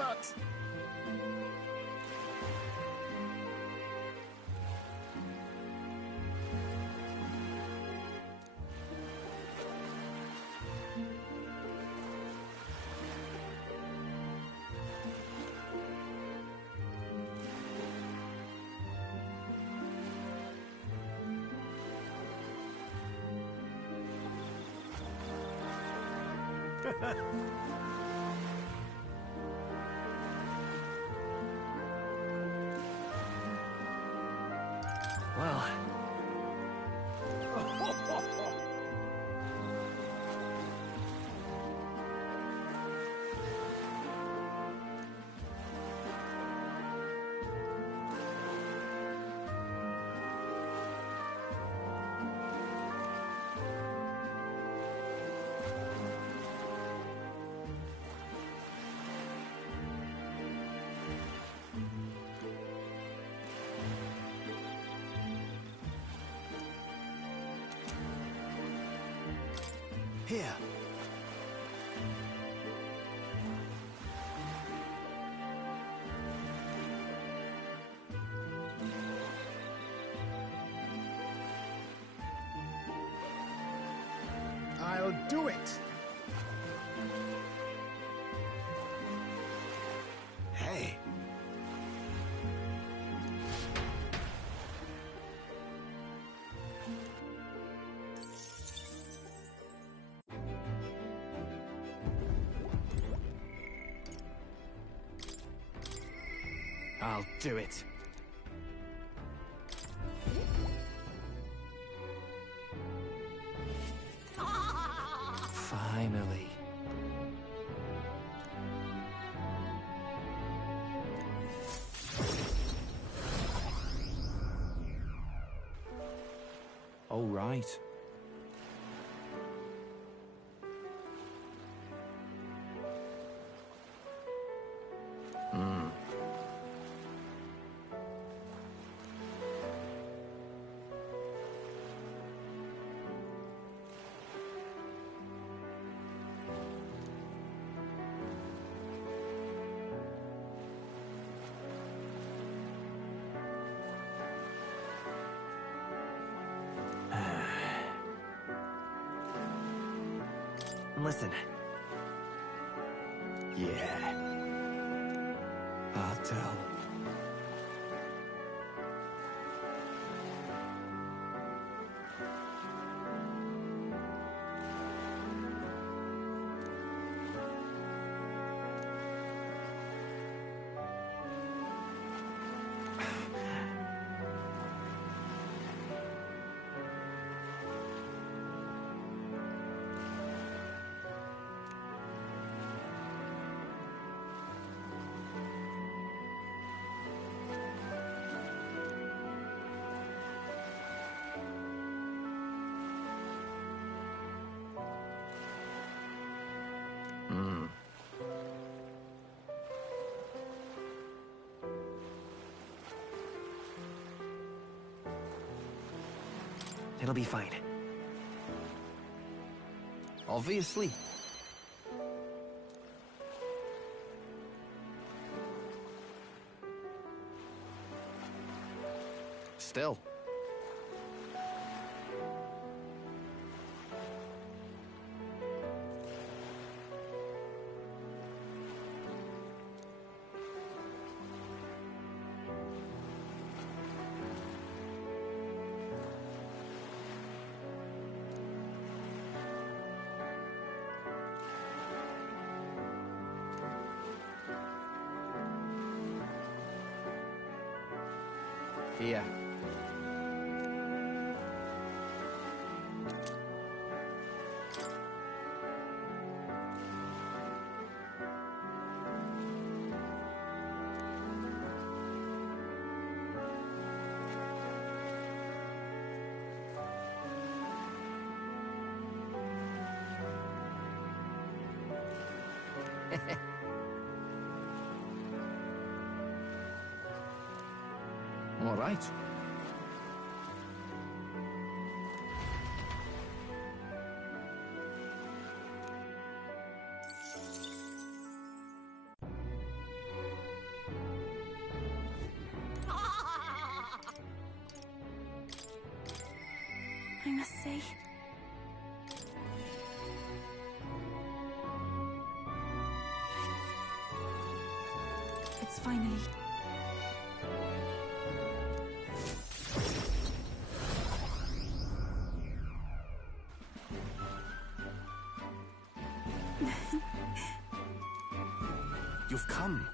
But... Well, Here. I'll do it. Hey. I'll do it. finally. All right. Listen. Yeah. tell. It'll be fine. Obviously. Still. Here. All right. I must say, it's finally... You've come.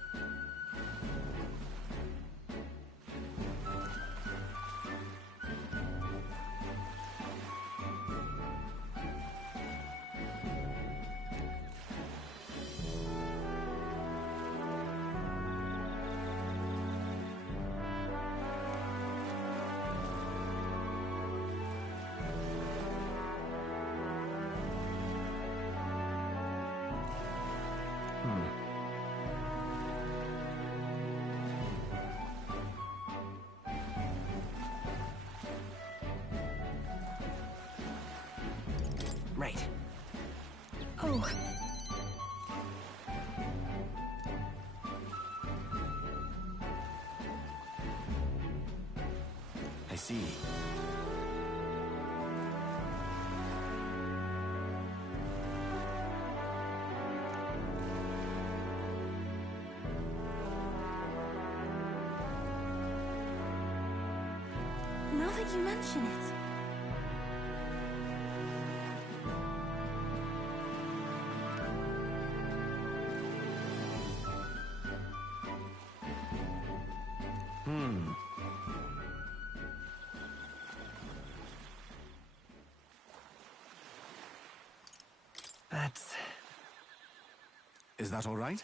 Right. Oh. I see. Now that you mention it... That's... Is that all right?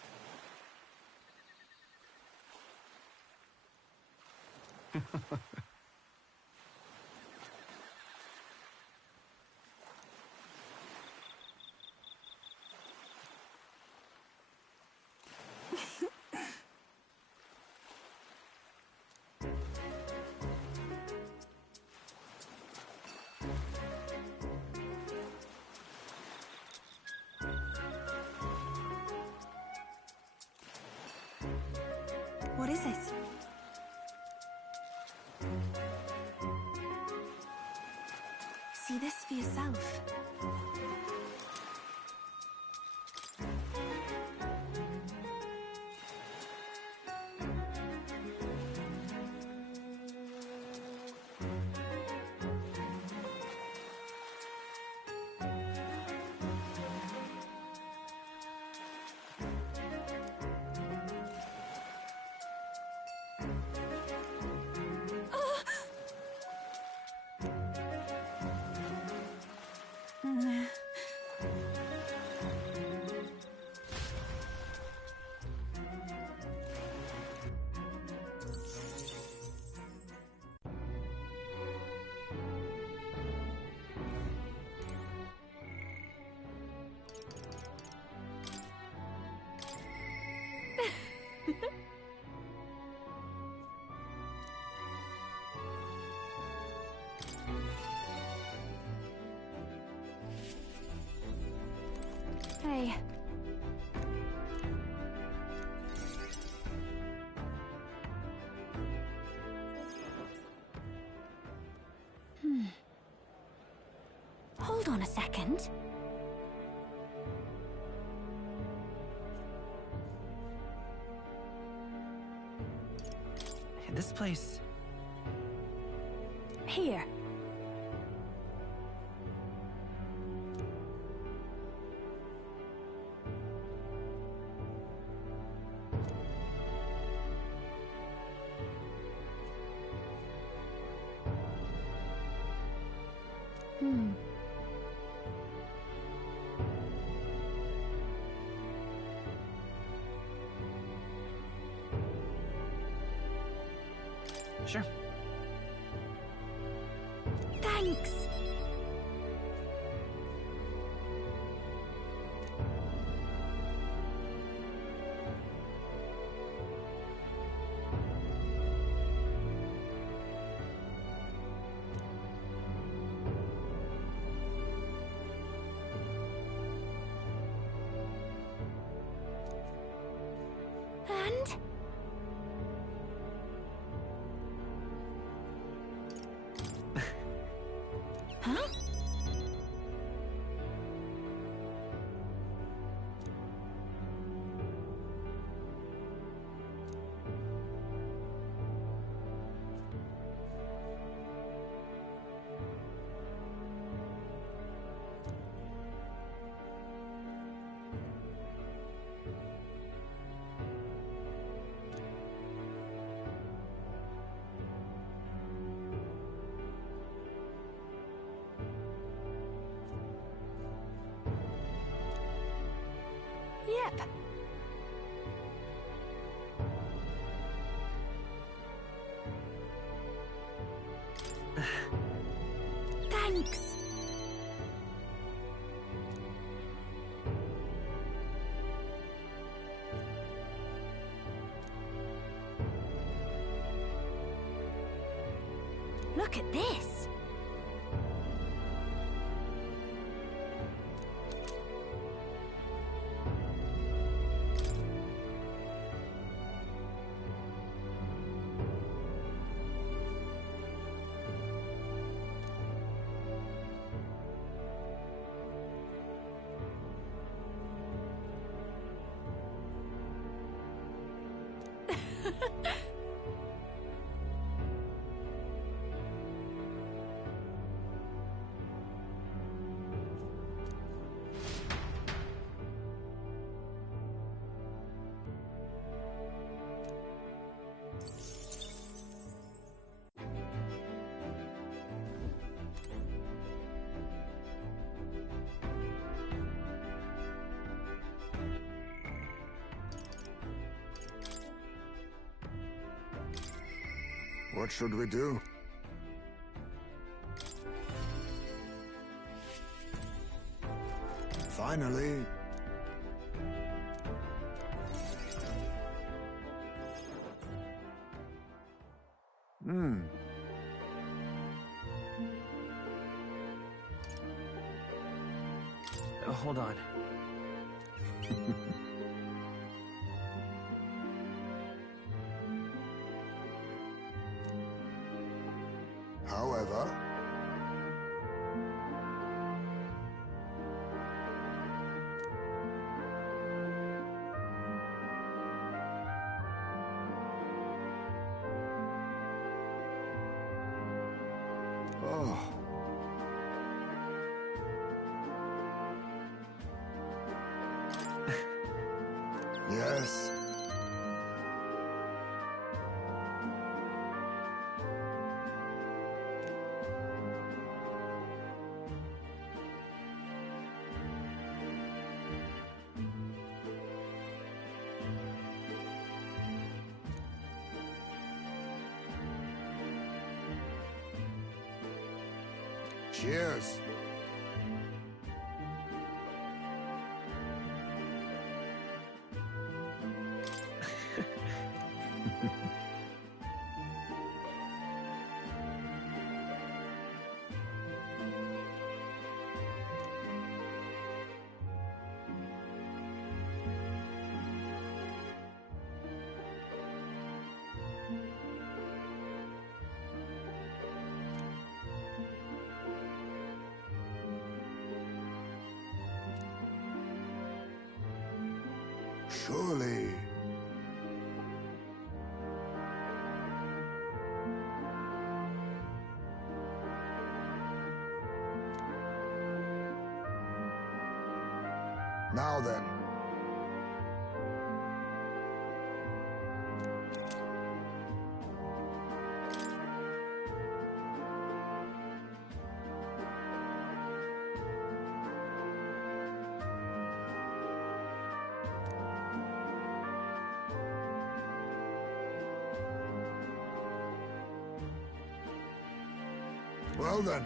What is it? See this for yourself. way. Hold on a second. This place... Here. Sure. Thanks. And? Huh? Yep. Thanks. Look at this. What should we do? Finally. Hold on. However... Oh. Yes. Cheers. Surely. Now then. Well then.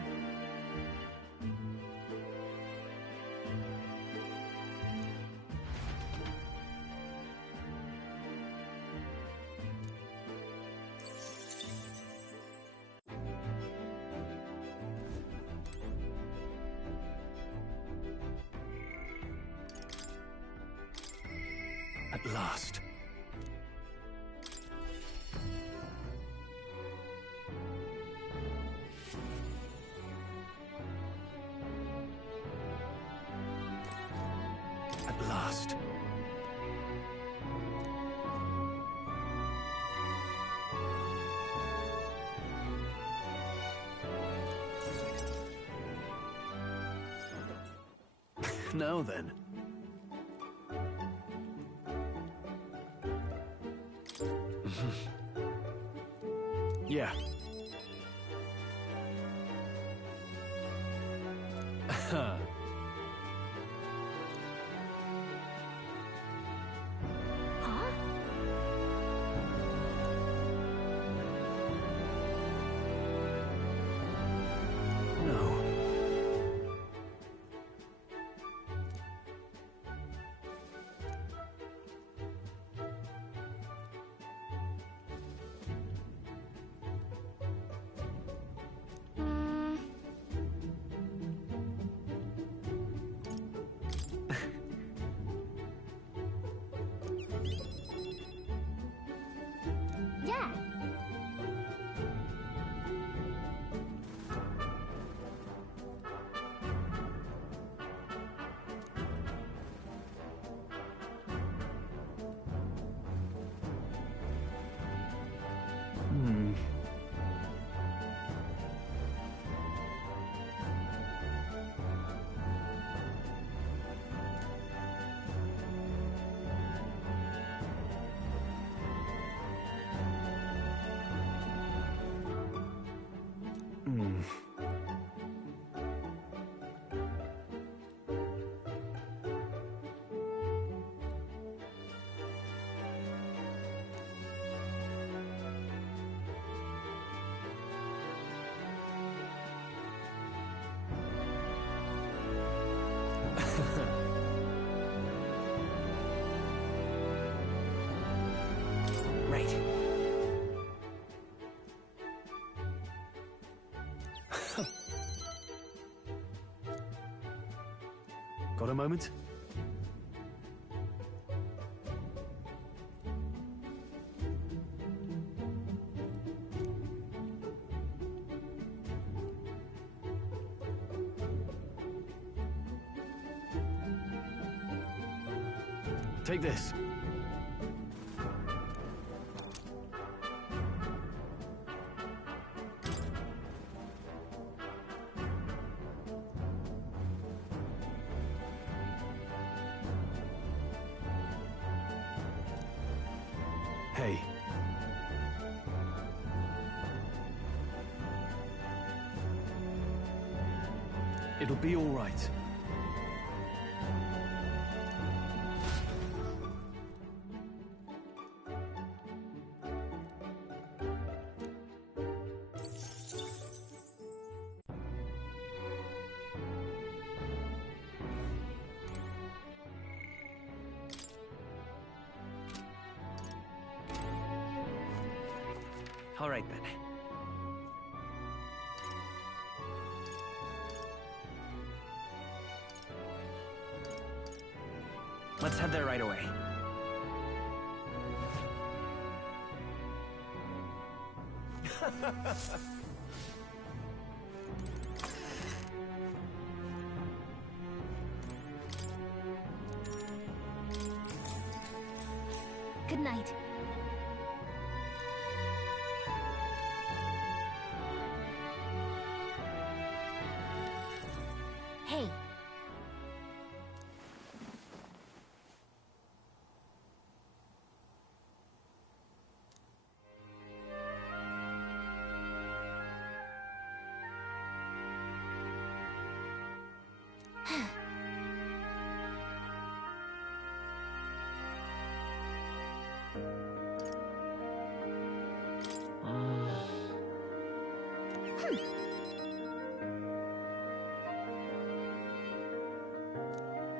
At last. At last. Now then. Yeah. No. Yeah. Hmm. Hmm. Right. Got a moment? Take this. Hey. It'll be all right. All right then. Let's head there right away. Good night. Hey.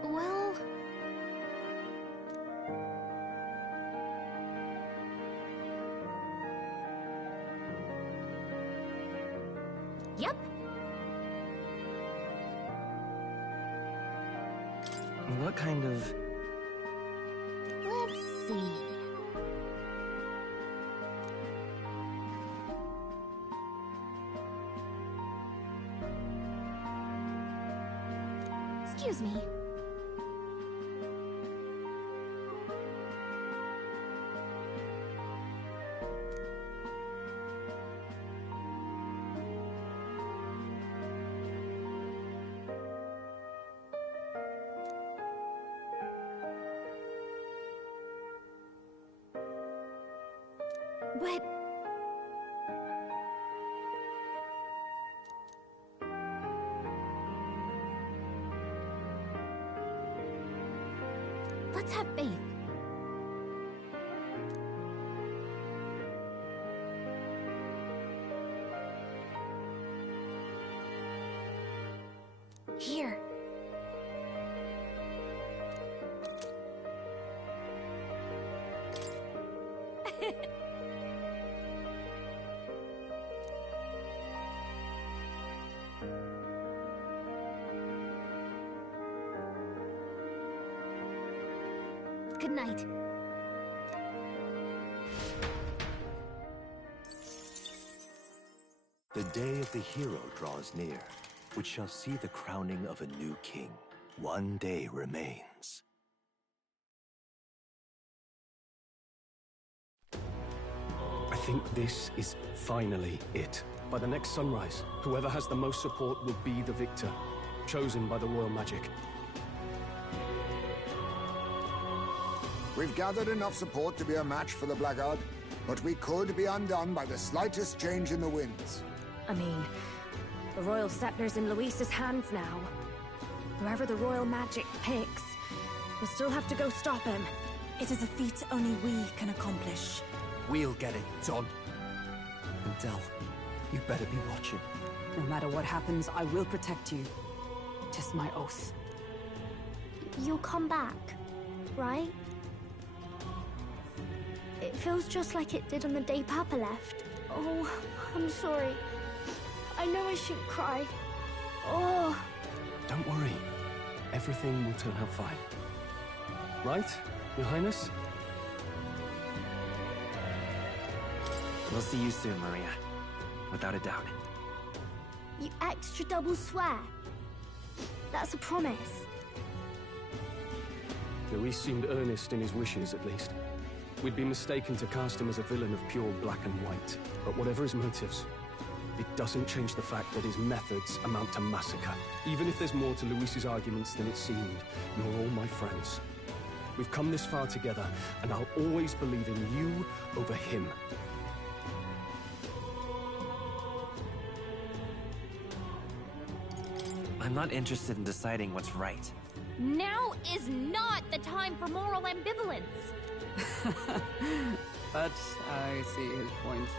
Well... Yep. What kind of... Let's see... Excuse me. But... Let's have faith. Here. Good night. The day of the hero draws near, which shall see the crowning of a new king. One day remains. I think this is finally it. By the next sunrise, whoever has the most support will be the victor, chosen by the royal magic. We've gathered enough support to be a match for the Blackguard, but we could be undone by the slightest change in the winds. I mean, the royal scepter's in Luis's hands now. Whoever the royal magic picks, we'll still have to go stop him. It is a feat only we can accomplish. We'll get it done. And Del, you better be watching. No matter what happens, I will protect you. 'Tis my oath. You'll come back, right? It feels just like it did on the day Papa left. Oh, I'm sorry. I know I shouldn't cry. Oh. Don't worry. Everything will turn out fine. Right, Your Highness? We'll see you soon, Maria. Without a doubt. You extra double swear. That's a promise. Luis seemed earnest in his wishes, at least. We'd be mistaken to cast him as a villain of pure black and white. But whatever his motives, it doesn't change the fact that his methods amount to massacre. Even if there's more to Luis's arguments than it seemed, you're all my friends. We've come this far together, and I'll always believe in you over him. I'm not interested in deciding what's right. Now is not the time for moral ambivalence. But I see his point.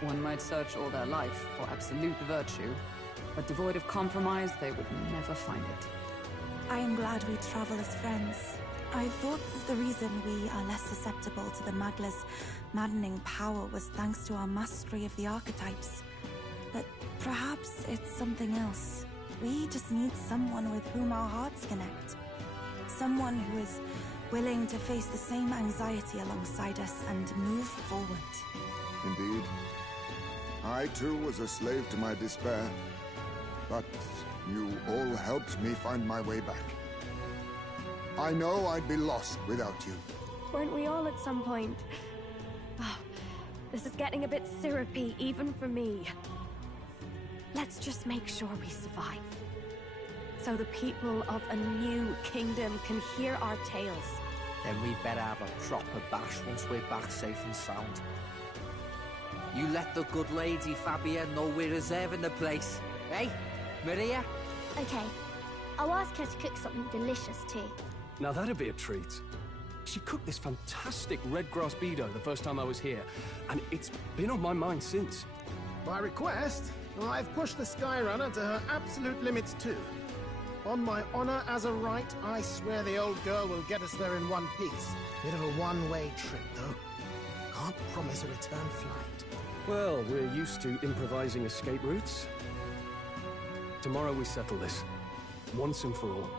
One might search all their life for absolute virtue, but devoid of compromise, they would never find it. I am glad we travel as friends. I thought that the reason we are less susceptible to the Magla's maddening power was thanks to our mastery of the archetypes. But perhaps it's something else. We just need someone with whom our hearts connect. Someone who is willing to face the same anxiety alongside us and move forward. Indeed. I too was a slave to my despair. But you all helped me find my way back. I know I'd be lost without you. weren't we all at some point? Oh, this is getting a bit syrupy, even for me. Let's just make sure we survive. So the people of a new kingdom can hear our tales. Then we better have a proper bash once we're back safe and sound. You let the good lady Fabia know we're reserving the place. Hey, Maria? Okay. I'll ask her to cook something delicious too. Now that'd be a treat. She cooked this fantastic red grass bedo the first time I was here, and it's been on my mind since. By request, I've pushed the Skyrunner to her absolute limits too. On my honor as a right, I swear the old girl will get us there in one piece. Bit of a one-way trip, though. Can't promise a return flight. Well, we're used to improvising escape routes. Tomorrow we settle this, once and for all.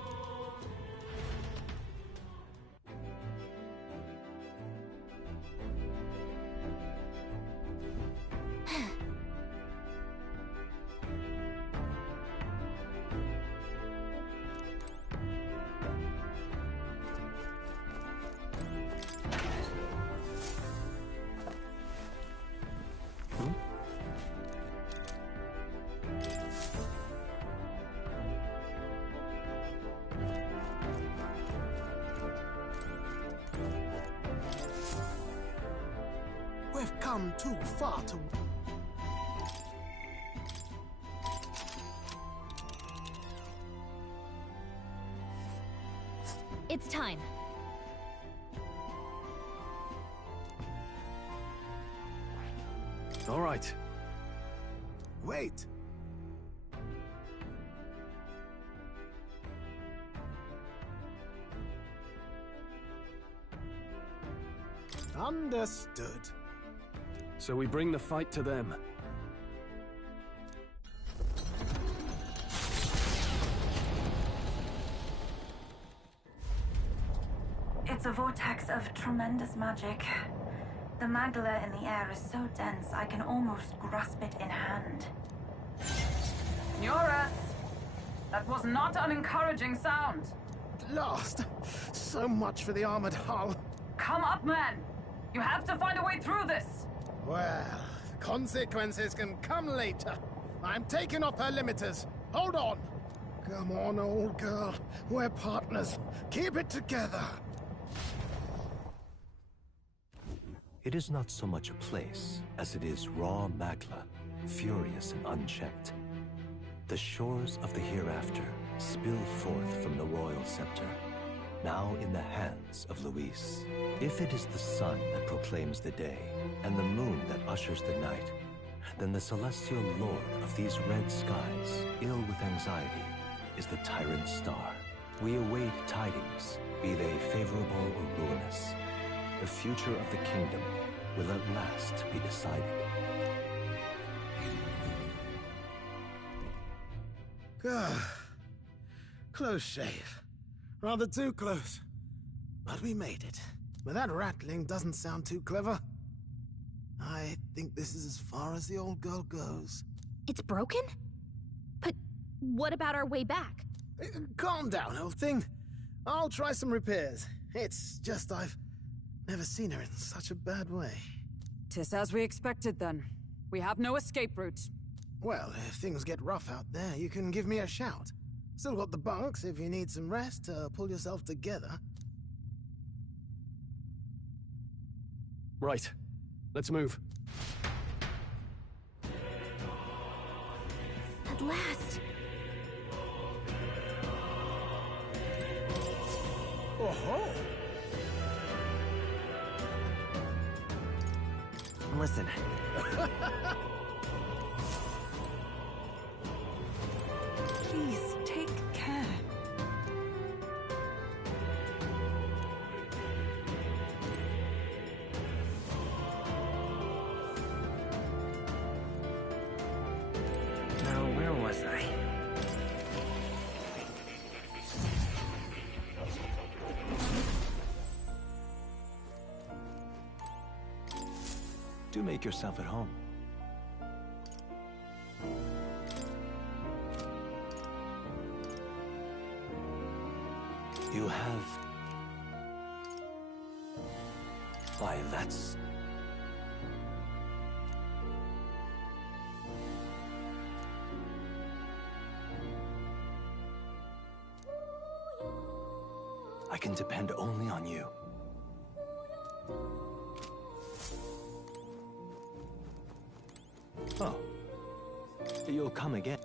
We've come too far to... It's time. All right. Wait. Understood. So we bring the fight to them. It's a vortex of tremendous magic. The magla in the air is so dense, I can almost grasp it in hand. Eurus! That was not an encouraging sound. Last. So much for the armored hull. Come up, man! You have to find a way through this! Well, consequences can come later. I'm taking off her limiters. Hold on. Come on, old girl. We're partners. Keep it together. It is not so much a place as it is raw magla, furious and unchecked. The shores of the hereafter spill forth from the royal scepter, now in the hands of Luis. If it is the sun that proclaims the day, and the moon that ushers the night, then the celestial lord of these red skies, ill with anxiety, is the tyrant star. We await tidings, be they favorable or ruinous. The future of the kingdom will at last be decided. Close shave. Rather too close. But we made it. But that rattling doesn't sound too clever. I think this is as far as the old girl goes. It's broken? But what about our way back? Calm down, old thing. I'll try some repairs. It's just I've never seen her in such a bad way. 'Tis as we expected, then. We have no escape route. Well, if things get rough out there, you can give me a shout. Still got the bunks if you need some rest to pull yourself together. Right. Let's move. At last. Oh-ho! Listen. Please, take care. Now, where was I? Do make yourself at home. You have Why, that's... I can depend only on you. Oh. You'll come again.